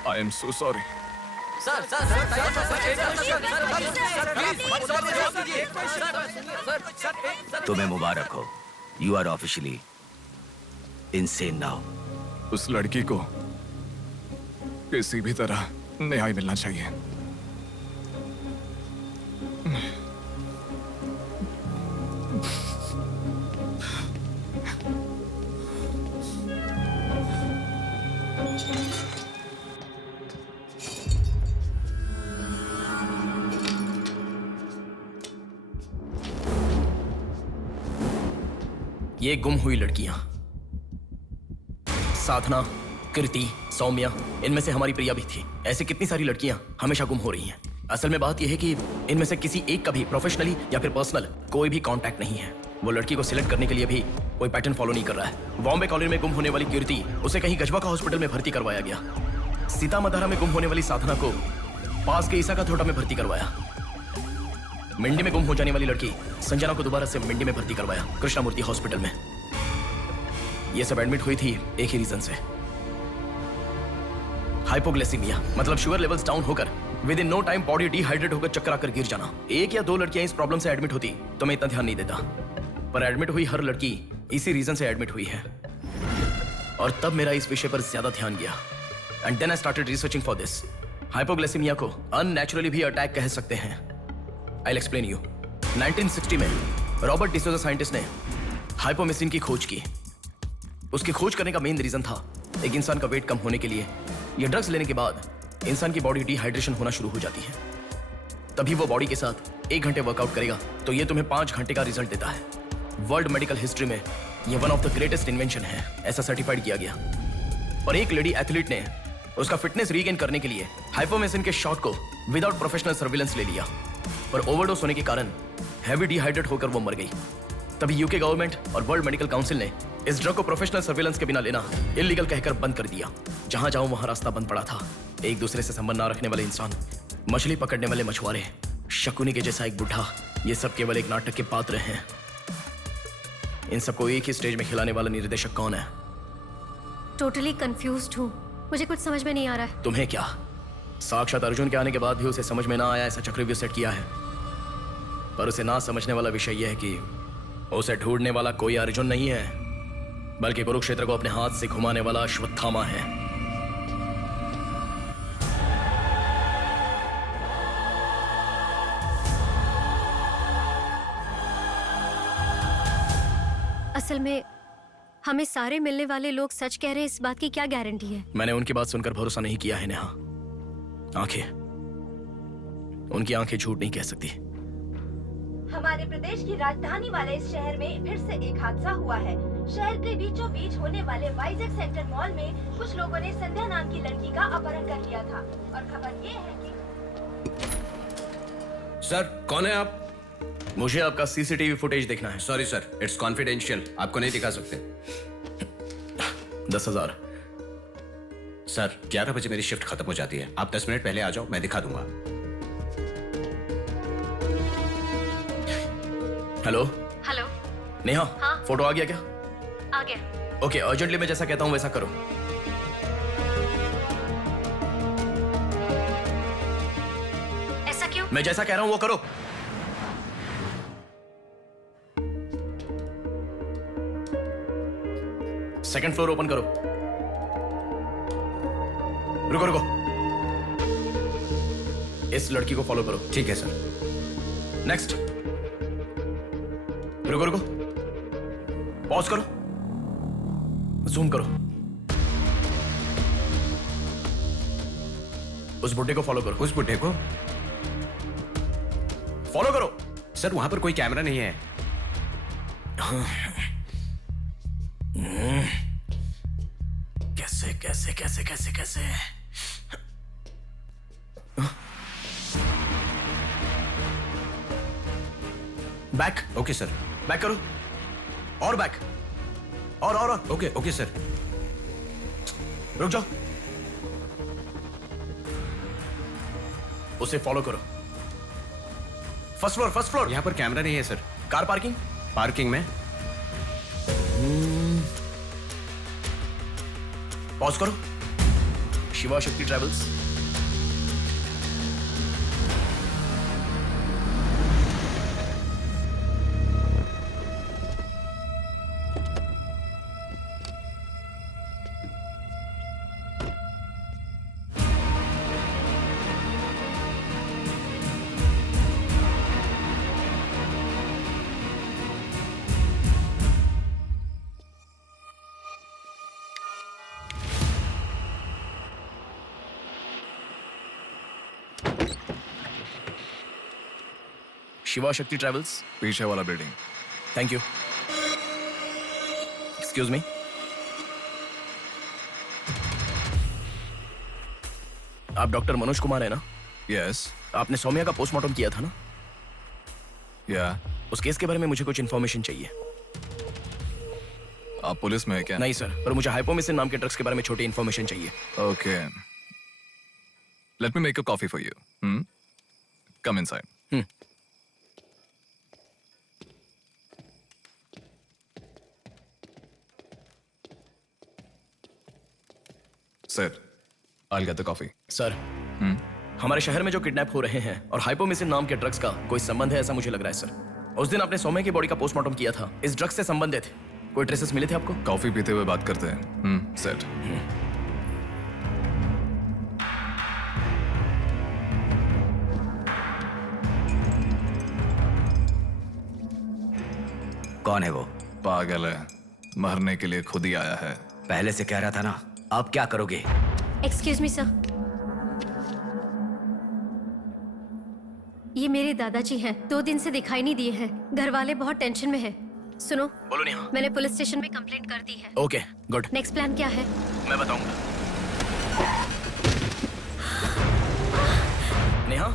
I am so sorry. तुम्हें मुबारक हो, you are officially insane now. उस लड़की को किसी भी तरह न्याय मिलना चाहिए। ये गुम हुई लड़कियां साधना, कृति, सौम्या, इनमें से हमारी प्रिया भी थी। ऐसी कितनी सारी लड़कियां हमेशा गुम हो रही हैं। असल में बात यह है कि इनमें से किसी एक का भी प्रोफेशनली या फिर पर्सनल कोई भी कांटेक्ट नहीं है। वो लड़की को सिलेक्ट करने के लिए भी कोई पैटर्न फॉलो नहीं कर रहा है। बॉम्बे कॉलोनी में गुम होने वाली कीर्ति, उसे कहीं गजवा का हॉस्पिटल में भर्ती करवाया गया। सीतामढ़ी में गुम होने वाली साधना को पास के ईसा का थोड़ा में भर्ती करवाया। मंडी में गुम हो जाने वाली लड़की संजना को दोबारा से मंडी में भर्ती करवाया, कृष्णामूर्ति हॉस्पिटल में। ये सब एडमिट हुई थी एक ही रीजन से, हाइपोग्लाइसीमिया, मतलब शुगर लेवल्स डाउन होकर within no time body dehydrate होकर चक्कर आकर गिर जाना। एक या दो लड़कियां इस प्रॉब्लम से एडमिट होती तो मैं इतना ध्यान नहीं देता, पर एडमिट हुई हर लड़की इसी रीजन से एडमिट हुई है। और तब मेरा इस विषय पर ज्यादा ध्यान गया and then I started researching for this. Hypoglycaemia को अननेचुरली भी अटैक कह सकते हैं। I'll explain you. 1960 में रॉबर्ट डिसोजा साइंटिस्ट ने हाइपोमेसिन की खोज की। उसकी खोज करने का मेन रीजन था एक इंसान का वेट कम होने के लिए ये ड्रग्स लेने के बाद इंसान की बॉडी डिहाइड्रेशन होना शुरू हो जाती है। तभी वो बॉडी के साथ 1 घंटे वर्कआउट करेगा तो ये तुम्हें 5 घंटे का रिजल्ट देता है। वर्ल्ड मेडिकल हिस्ट्री में ये one of the greatest invention है, ऐसा सर्टिफाइड किया गया। और एक लेडी एथलीट ने उसका फिटनेस रीगेन करने के लिए हाइपोमेसिन के शॉट को विदाउट प्रोफेशनल सर्विलेंस ले लिया, पर ओवरडोज होने के कारण हैवी डिहाइड्रेट होकर वो मर गई। तभी यूके गवर्नमेंट और वर्ल्ड मेडिकल काउंसिल ने इस ड्रग को प्रोफेशनल सर्विलेंस के बिना लेना इलीगल कहकर बंद कर दिया। जहां जाऊं वहां रास्ता बंद पड़ा था। एक दूसरे से संबंध ना रखने वाले इंसान, मछली पकड़ने वाले मछुआरे, शकुनी के जैसा एक बुढ़ा, ये सब केवल एक नाटक के पात्र हैं। इन सबको एक ही स्टेज में खिलाने वाला निर्देशक कौन है? टोटली कंफ्यूज्ड हूँ, मुझे कुछ समझ में नहीं आ रहा है। तुम्हें क्या? साक्षात अर्जुन के आने के बाद भी उसे समझ में ना आया ऐसा चक्रव्यूह सेट किया है। पर उसे ना समझने वाला विषय यह है कि उसे ढूंढने वाला कोई अर्जुन नहीं है, बल्कि कुरुक्षेत्र को अपने हाथ से घुमाने वाला अश्वत्थामा है। असल में हमें सारे मिलने वाले लोग सच कह रहे हैं, इस बात की क्या गारंटी है? मैंने उनकी बात सुनकर भरोसा नहीं किया है नेहा। आंखें, उनकी आंखें झूठ नहीं कह सकती। हमारे प्रदेश की राजधानी वाले इस शहर में फिर से एक हादसा हुआ है। शहर के बीचों बीच होने वाले वाइजैक सेंटर मॉल में कुछ लोगों ने संध्या नाम की लड़की का अपहरण कर लिया था और खबर ये है कि सर, कौन है आप? मुझे आपका सीसीटीवी फुटेज देखना है। सॉरी सर, इट्स कॉन्फिडेंशियल, आपको नहीं दिखा सकते। 10,000। सर, 11 बजे मेरी शिफ्ट खत्म हो जाती है, आप 10 मिनट पहले आ जाओ, मैं दिखा दूंगा। Hello hello. नेहा, हाँ? फोटो आ गया क्या? आ गया। ओके, अर्जेंटली मैं जैसा कहता हूँ वैसा करो। ऐसा क्यों? मैं जैसा कह रहा हूँ वो करो। सेकंड फ्लोर ओपन करो। रुको रुको, इस लड़की को फॉलो करो। ठीक है सर। नेक्स्ट। रुको रुको, पॉज करो, जूम करो। उस बुड्ढे को फॉलो करो। उस बुड्ढे को फॉलो करो। सर, वहां पर कोई कैमरा नहीं है। कैसे कैसे कैसे कैसे कैसे? बैक। Okay sir. बैक करो, और बैक, और ओके ओके सर। रुक जाओ, उसे फॉलो करो। First floor, first floor. यहाँ पर कैमरा नहीं है सर। Car parking? पार्किंग में। पॉज करो। शिवा शक्ति ट्रैवल्स। शिवा शक्ति ट्रैवल्स, पीछे वाला building. Thank you. Excuse me, आप डॉक्टर मनोज कुमार है ना? यस। आपने सौम्या का पोस्टमार्टम किया था ना? या। उस केस के बारे में मुझे कुछ इन्फॉर्मेशन चाहिए। आप पुलिस में है क्या? नहीं सर, पर मुझे हाइपोमेसिन नाम के ड्रग्स के बारे में छोटी इन्फॉर्मेशन चाहिए। Okay, let me make a coffee for you. Come inside. Sir, I'll get the coffee. Sir, हमारे शहर में जो किडनैप हो रहे हैं और हाइपोमेसिन नाम के ड्रग्स का कोई संबंध है ऐसा मुझे लग रहा है सर। उस दिन आपने सौम्या की बॉडी का पोस्टमार्टम किया था, इस ड्रग्स से संबंधित कोई ट्रेसेस मिले थे आपको? कॉफी पीते हुए बात करते हैं। सेट। कौन है वो? पागल है, मरने के लिए खुद ही आया है। पहले से कह रहा था ना। आप क्या करोगे? एक्सक्यूज मी सर, ये मेरे दादाजी हैं, 2 दिन से दिखाई नहीं दिए हैं। घर वाले बहुत टेंशन में हैं। सुनो, बोलो नेहा। मैंने पुलिस स्टेशन में कंप्लेंट कर दी है। Okay good. नेक्स्ट प्लान क्या है? मैं बताऊंगा। नेहा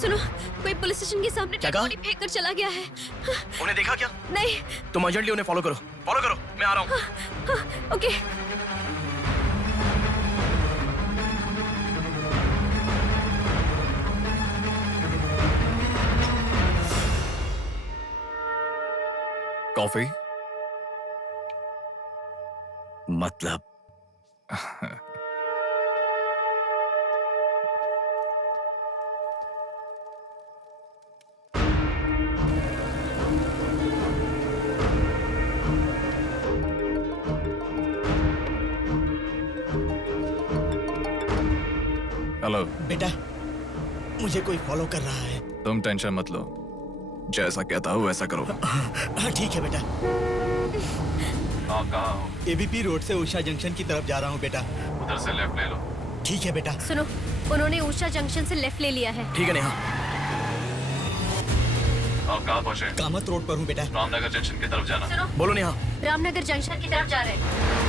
सुनो, कोई पुलिस स्टेशन के सामने क्या कहा? बॉडी फेंक कर चला गया है। उन्हें देखा क्या? नहीं। तुम अर्जेंटली उन्हें फॉलो करो, मैं आ रहा हूँ। ओके। कॉफी? मतलब हेलो बेटा, मुझे कोई फॉलो कर रहा है। तुम टेंशन मत लो, जैसा कहता हूँ वैसा करो। हाँ ठीक है बेटा। आप कहाँ हो? एबीपी रोड से उषा जंक्शन की तरफ जा रहा हूँ बेटा। उधर से लेफ्ट ले लो। ठीक है बेटा। सुनो, उन्होंने उषा जंक्शन से लेफ्ट ले लिया है। ठीक है नेहा। आप कहाँ पहुँचे? कामत रोड पर हूँ बेटा। रामनगर जंक्शन की तरफ जाना। सुनो, बोलो नेहा। रामनगर जंक्शन की तरफ जा रहे हैं।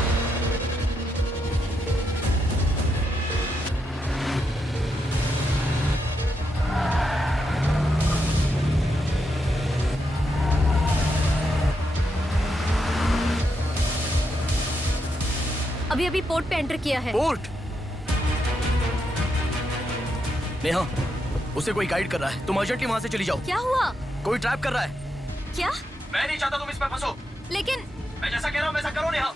अभी अभी पोर्ट पे एंटर किया है। पोर्ट? नेहा, उसे कोई गाइड कर रहा है, तुम अर्जेंटली वहां से चली जाओ। क्या हुआ? कोई ट्रैप कर रहा है। क्या? मैं नहीं चाहता तुम इसमें फंसो। लेकिन मैं जैसा कह रहा हूँ वैसा करो नेहा।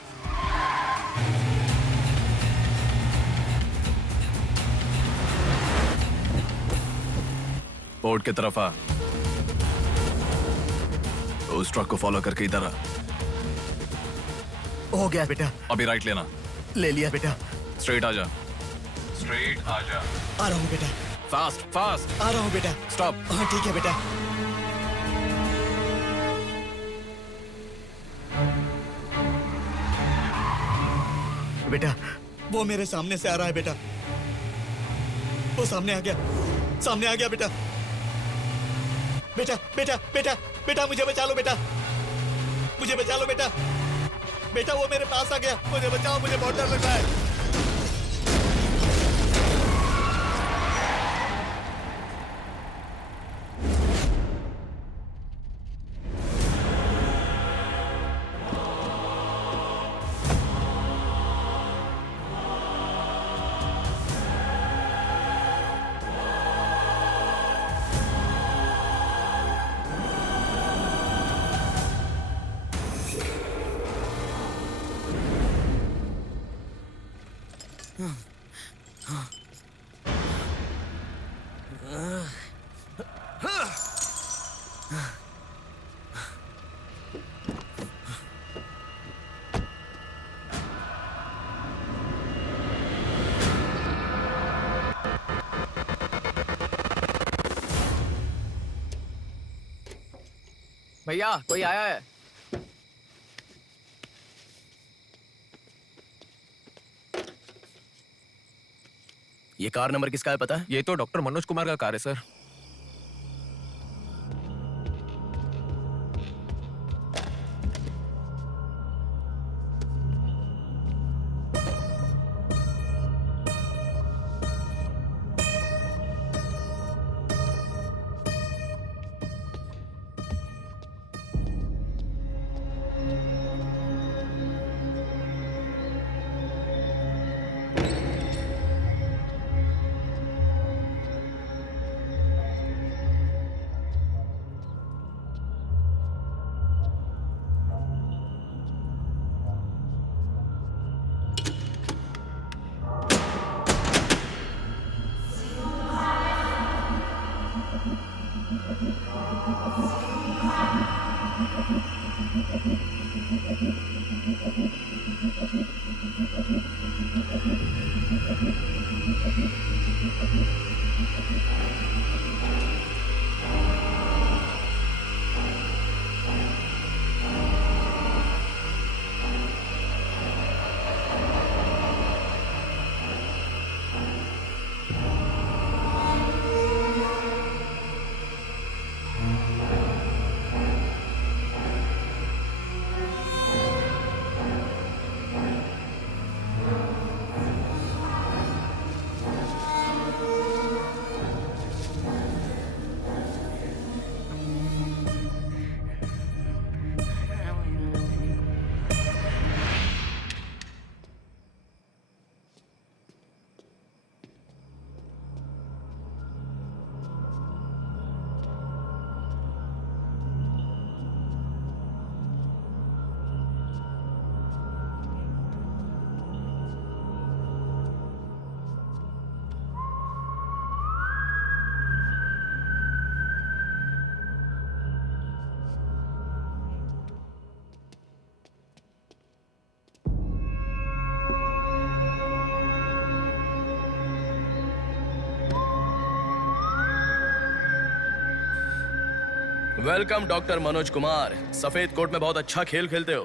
पोर्ट की तरफ आ। तो उस ट्रक को फॉलो करके इधर आ। हो गया बेटा। अभी राइट लेना। ले लिया बेटा। स्ट्रेट आ जा। स्ट्रेट आ जा। आ रहा हूँ बेटा। Fast fast. आ रहा हूँ बेटा। स्टॉप। हाँ ठीक है बेटा। बेटा, वो मेरे सामने से आ रहा है बेटा। वो सामने आ गया, सामने आ गया बेटा। बेटा बेटा बेटा बेटा मुझे बचा लो बेटा, मुझे बचा लो बेटा। बेटा वो मेरे पास आ गया, मुझे बचाओ, मुझे बहुत डर लग रहा है। भैया कोई आया है। ये कार नंबर किसका है पता है? ये तो डॉक्टर मनोज कुमार का कार है sir. Welcome doctor Manoj Kumar. सफेद कोट में बहुत अच्छा खेल खेलते हो।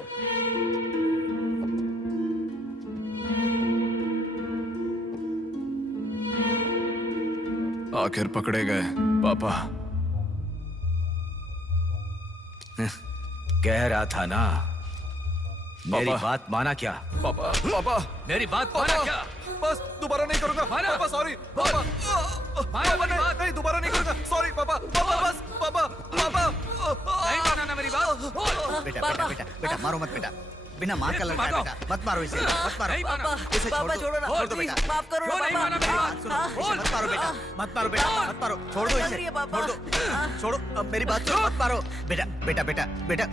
आखिर पकड़े गए पापा। कह रहा था ना, मेरी बात माना क्या? पापा पापा मेरी बात माना क्या? बस दोबारा नहीं करूंगा पापा, सॉरी पापा। पापा नहीं दोबारा नहीं करूंगा, सॉरी पापा। पापा बस पापा पापा नहीं माना ना मेरी बात। बेटा बेटा बेटा बेटा मारो मत बेटा, बिना माँ का लड़का है बेटा, मत मारो इसे, मत मारो। इसे छोड़ दो, छोड़ दो बेटा, माफ करो ना पापा। इसे मत मारो बेटा, मत मारो बेटा, मत मारो, छोड़ दो इसे, छोड़ दो, छोड़ो, अब मेरी बात सुनो, मत मारो बेटा बेटा बेटा बेटा,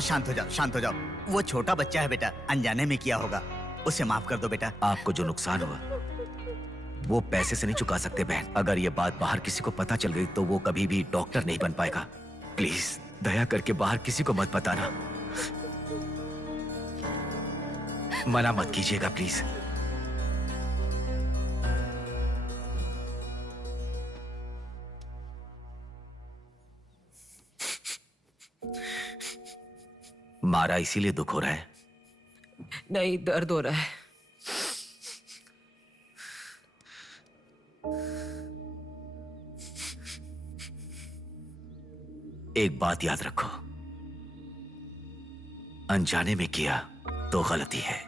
शांत हो जाओ, शांत हो जाओ। वो छोटा बच्चा है बेटा, अनजाने में किया होगा, उसे माफ कर दो बेटा। आपको जो नुकसान हुआ वो पैसे से नहीं चुका सकते बहन। अगर ये बात बाहर किसी को पता चल गई तो वो कभी भी डॉक्टर नहीं बन पाएगा। प्लीज दया करके बाहर किसी को मत बताना, मना मत कीजिएगा प्लीज। मारा इसीलिए दुख हो रहा है? नहीं, दर्द हो रहा है। एक बात याद रखो, अनजाने में किया तो गलती है,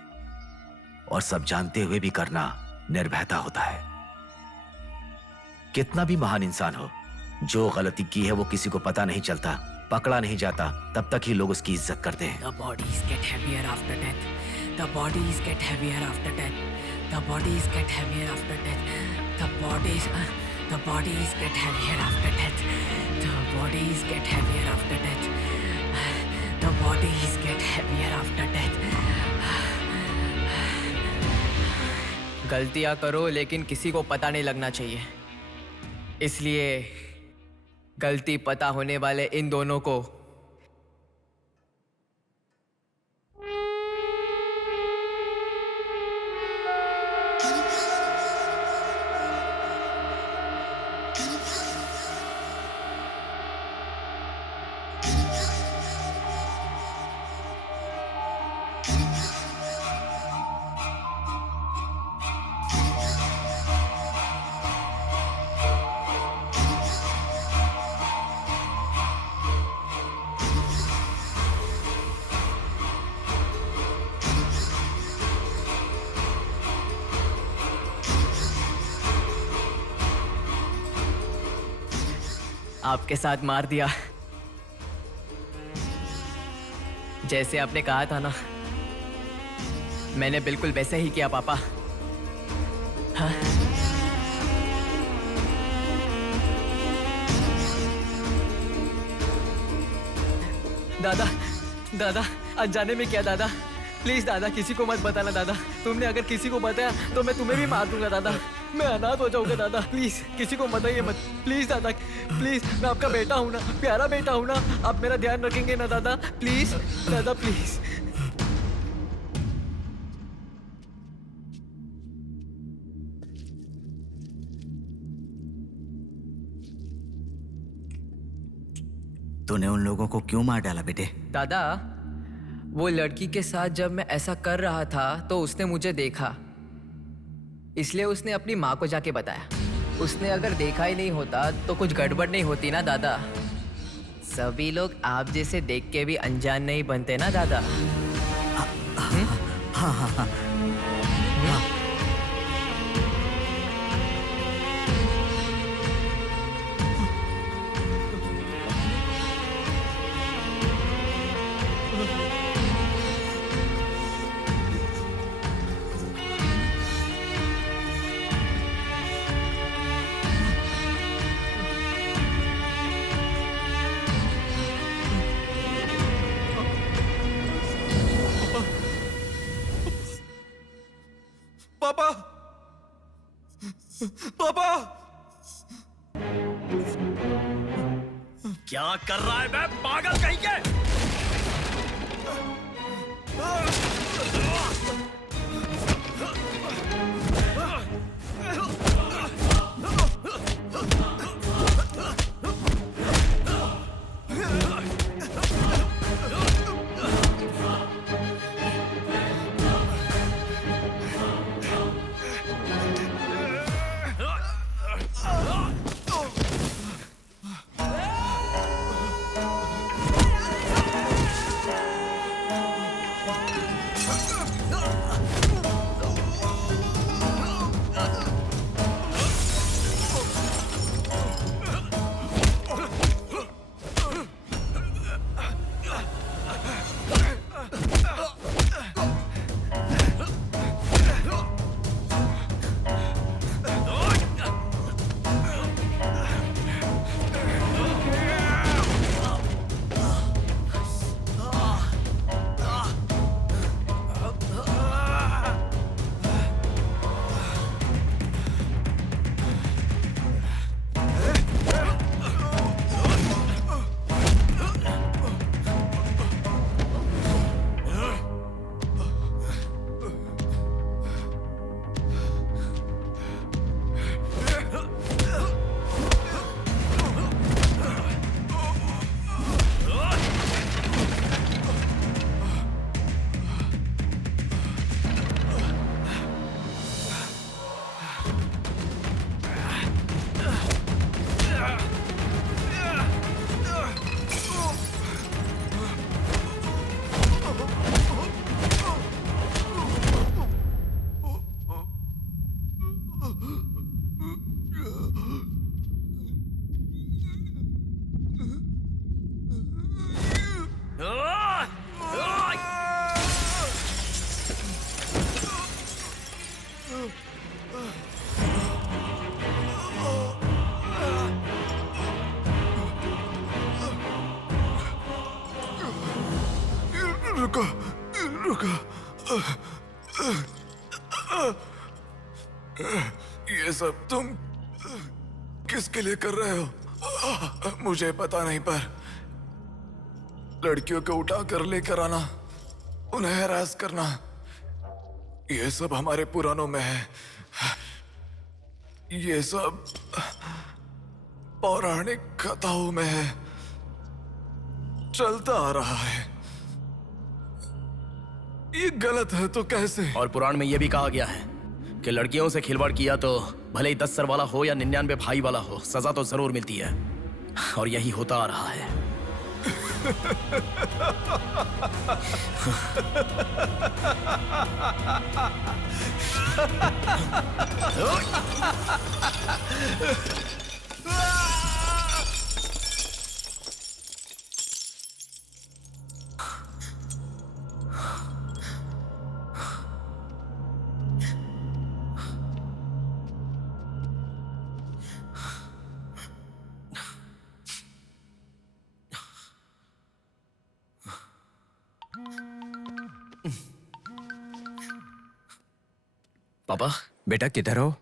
और सब जानते हुए भी करना निर्भयता होता है। कितना भी महान इंसान हो, जो गलती की है वो किसी को पता नहीं चलता, पकड़ा नहीं जाता, तब तक ही लोग उसकी इज्जत करते हैं। The bodies get heavier after death. The bodies get heavier after death. The bodies get heavier after death. The bodies get heavier after death. The bodies get heavier after death. The bodies get heavier after death. गलतियां करो लेकिन किसी को पता नहीं लगना चाहिए। इसलिए गलती पता होने वाले इन दोनों को आपके साथ मार दिया, जैसे आपने कहा था ना, मैंने बिल्कुल वैसे ही किया पापा। हाँ? दादा दादा अनजाने में किया दादा, प्लीज दादा किसी को मत बताना दादा। तुमने अगर किसी को बताया तो मैं तुम्हें भी मार दूंगा दादा, मैं अनाथ हो जाऊंगा दादा। प्लीज किसी को बताइए मत, प्लीज दादा, प्लीज। मैं आपका बेटा हूं ना, प्यारा बेटा हूं ना, आप मेरा ध्यान रखेंगे ना दादा? प्लीज दादा प्लीज। तूने उन लोगों को क्यों मार डाला बेटे? दादा वो लड़की के साथ जब मैं ऐसा कर रहा था तो उसने मुझे देखा, इसलिए उसने अपनी माँ को जाके बताया। उसने अगर देखा ही नहीं होता तो कुछ गड़बड़ नहीं होती ना दादा। सभी लोग आप जैसे देख के भी अनजान नहीं बनते ना दादा। हाँ हाँ हाँ। पापा पापा क्या कर रहा है बे पागल कहीं के? ये सब तुम किसके लिए कर रहे हो? मुझे पता नहीं, पर लड़कियों को उठा कर लेकर आना, उन्हें हैरास करना, ये सब हमारे पुराणों में है। ये सब पौराणिक कथाओं में है, चलता आ रहा है। ये गलत है तो कैसे? और पुराण में यह भी कहा गया है कि लड़कियों से खिलवाड़ किया तो भले ही 10 सर वाला हो या 99 भाई वाला हो, सजा तो जरूर मिलती है। और यही होता आ रहा है। पापा। बेटा किधर हो?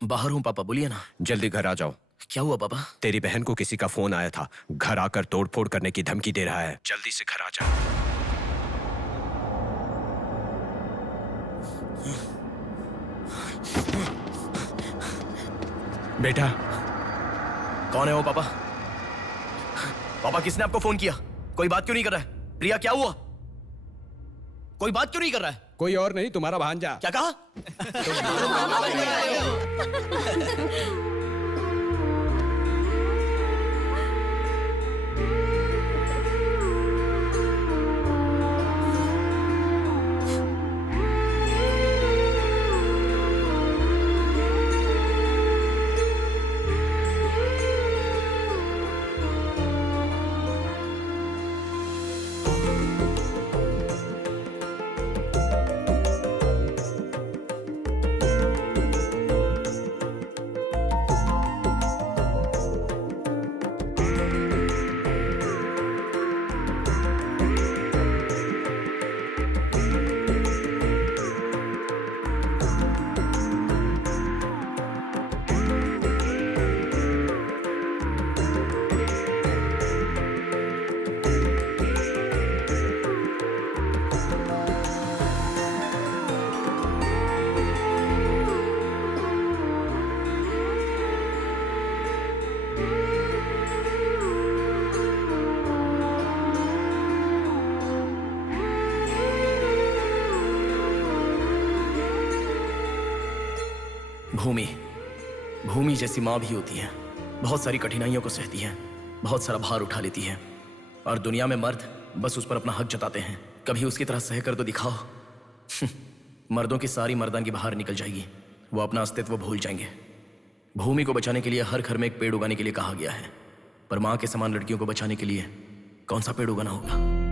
बाहर हूँ पापा, बोलिए ना। जल्दी घर आ जाओ। क्या हुआ पापा? तेरी बहन को किसी का फोन आया था, घर आकर तोड़फोड़ करने की धमकी दे रहा है। जल्दी से घर आ जा। बेटा। कौन है वो पापा? पापा किसने आपको फोन किया? कोई बात क्यों नहीं कर रहा है? प्रिया क्या हुआ? कोई बात क्यों नहीं कर रहा है? कोई और नहीं, तुम्हारा भांजा। क्या कहा? भूमि जैसी माँ भी होती है, बहुत सारी कठिनाइयों को सहती है, बहुत सारा भार उठा लेती है, और दुनिया में मर्द बस उस पर अपना हक जताते हैं। कभी उसकी तरह सह कर तो दिखाओ। मर्दों की सारी मर्दानगी बाहर निकल जाएगी, वो अपना अस्तित्व भूल जाएंगे। भूमि को बचाने के लिए हर घर में एक पेड़ उगाने के लिए कहा गया है, पर माँ के समान लड़कियों को बचाने के लिए कौन सा पेड़ उगाना होगा?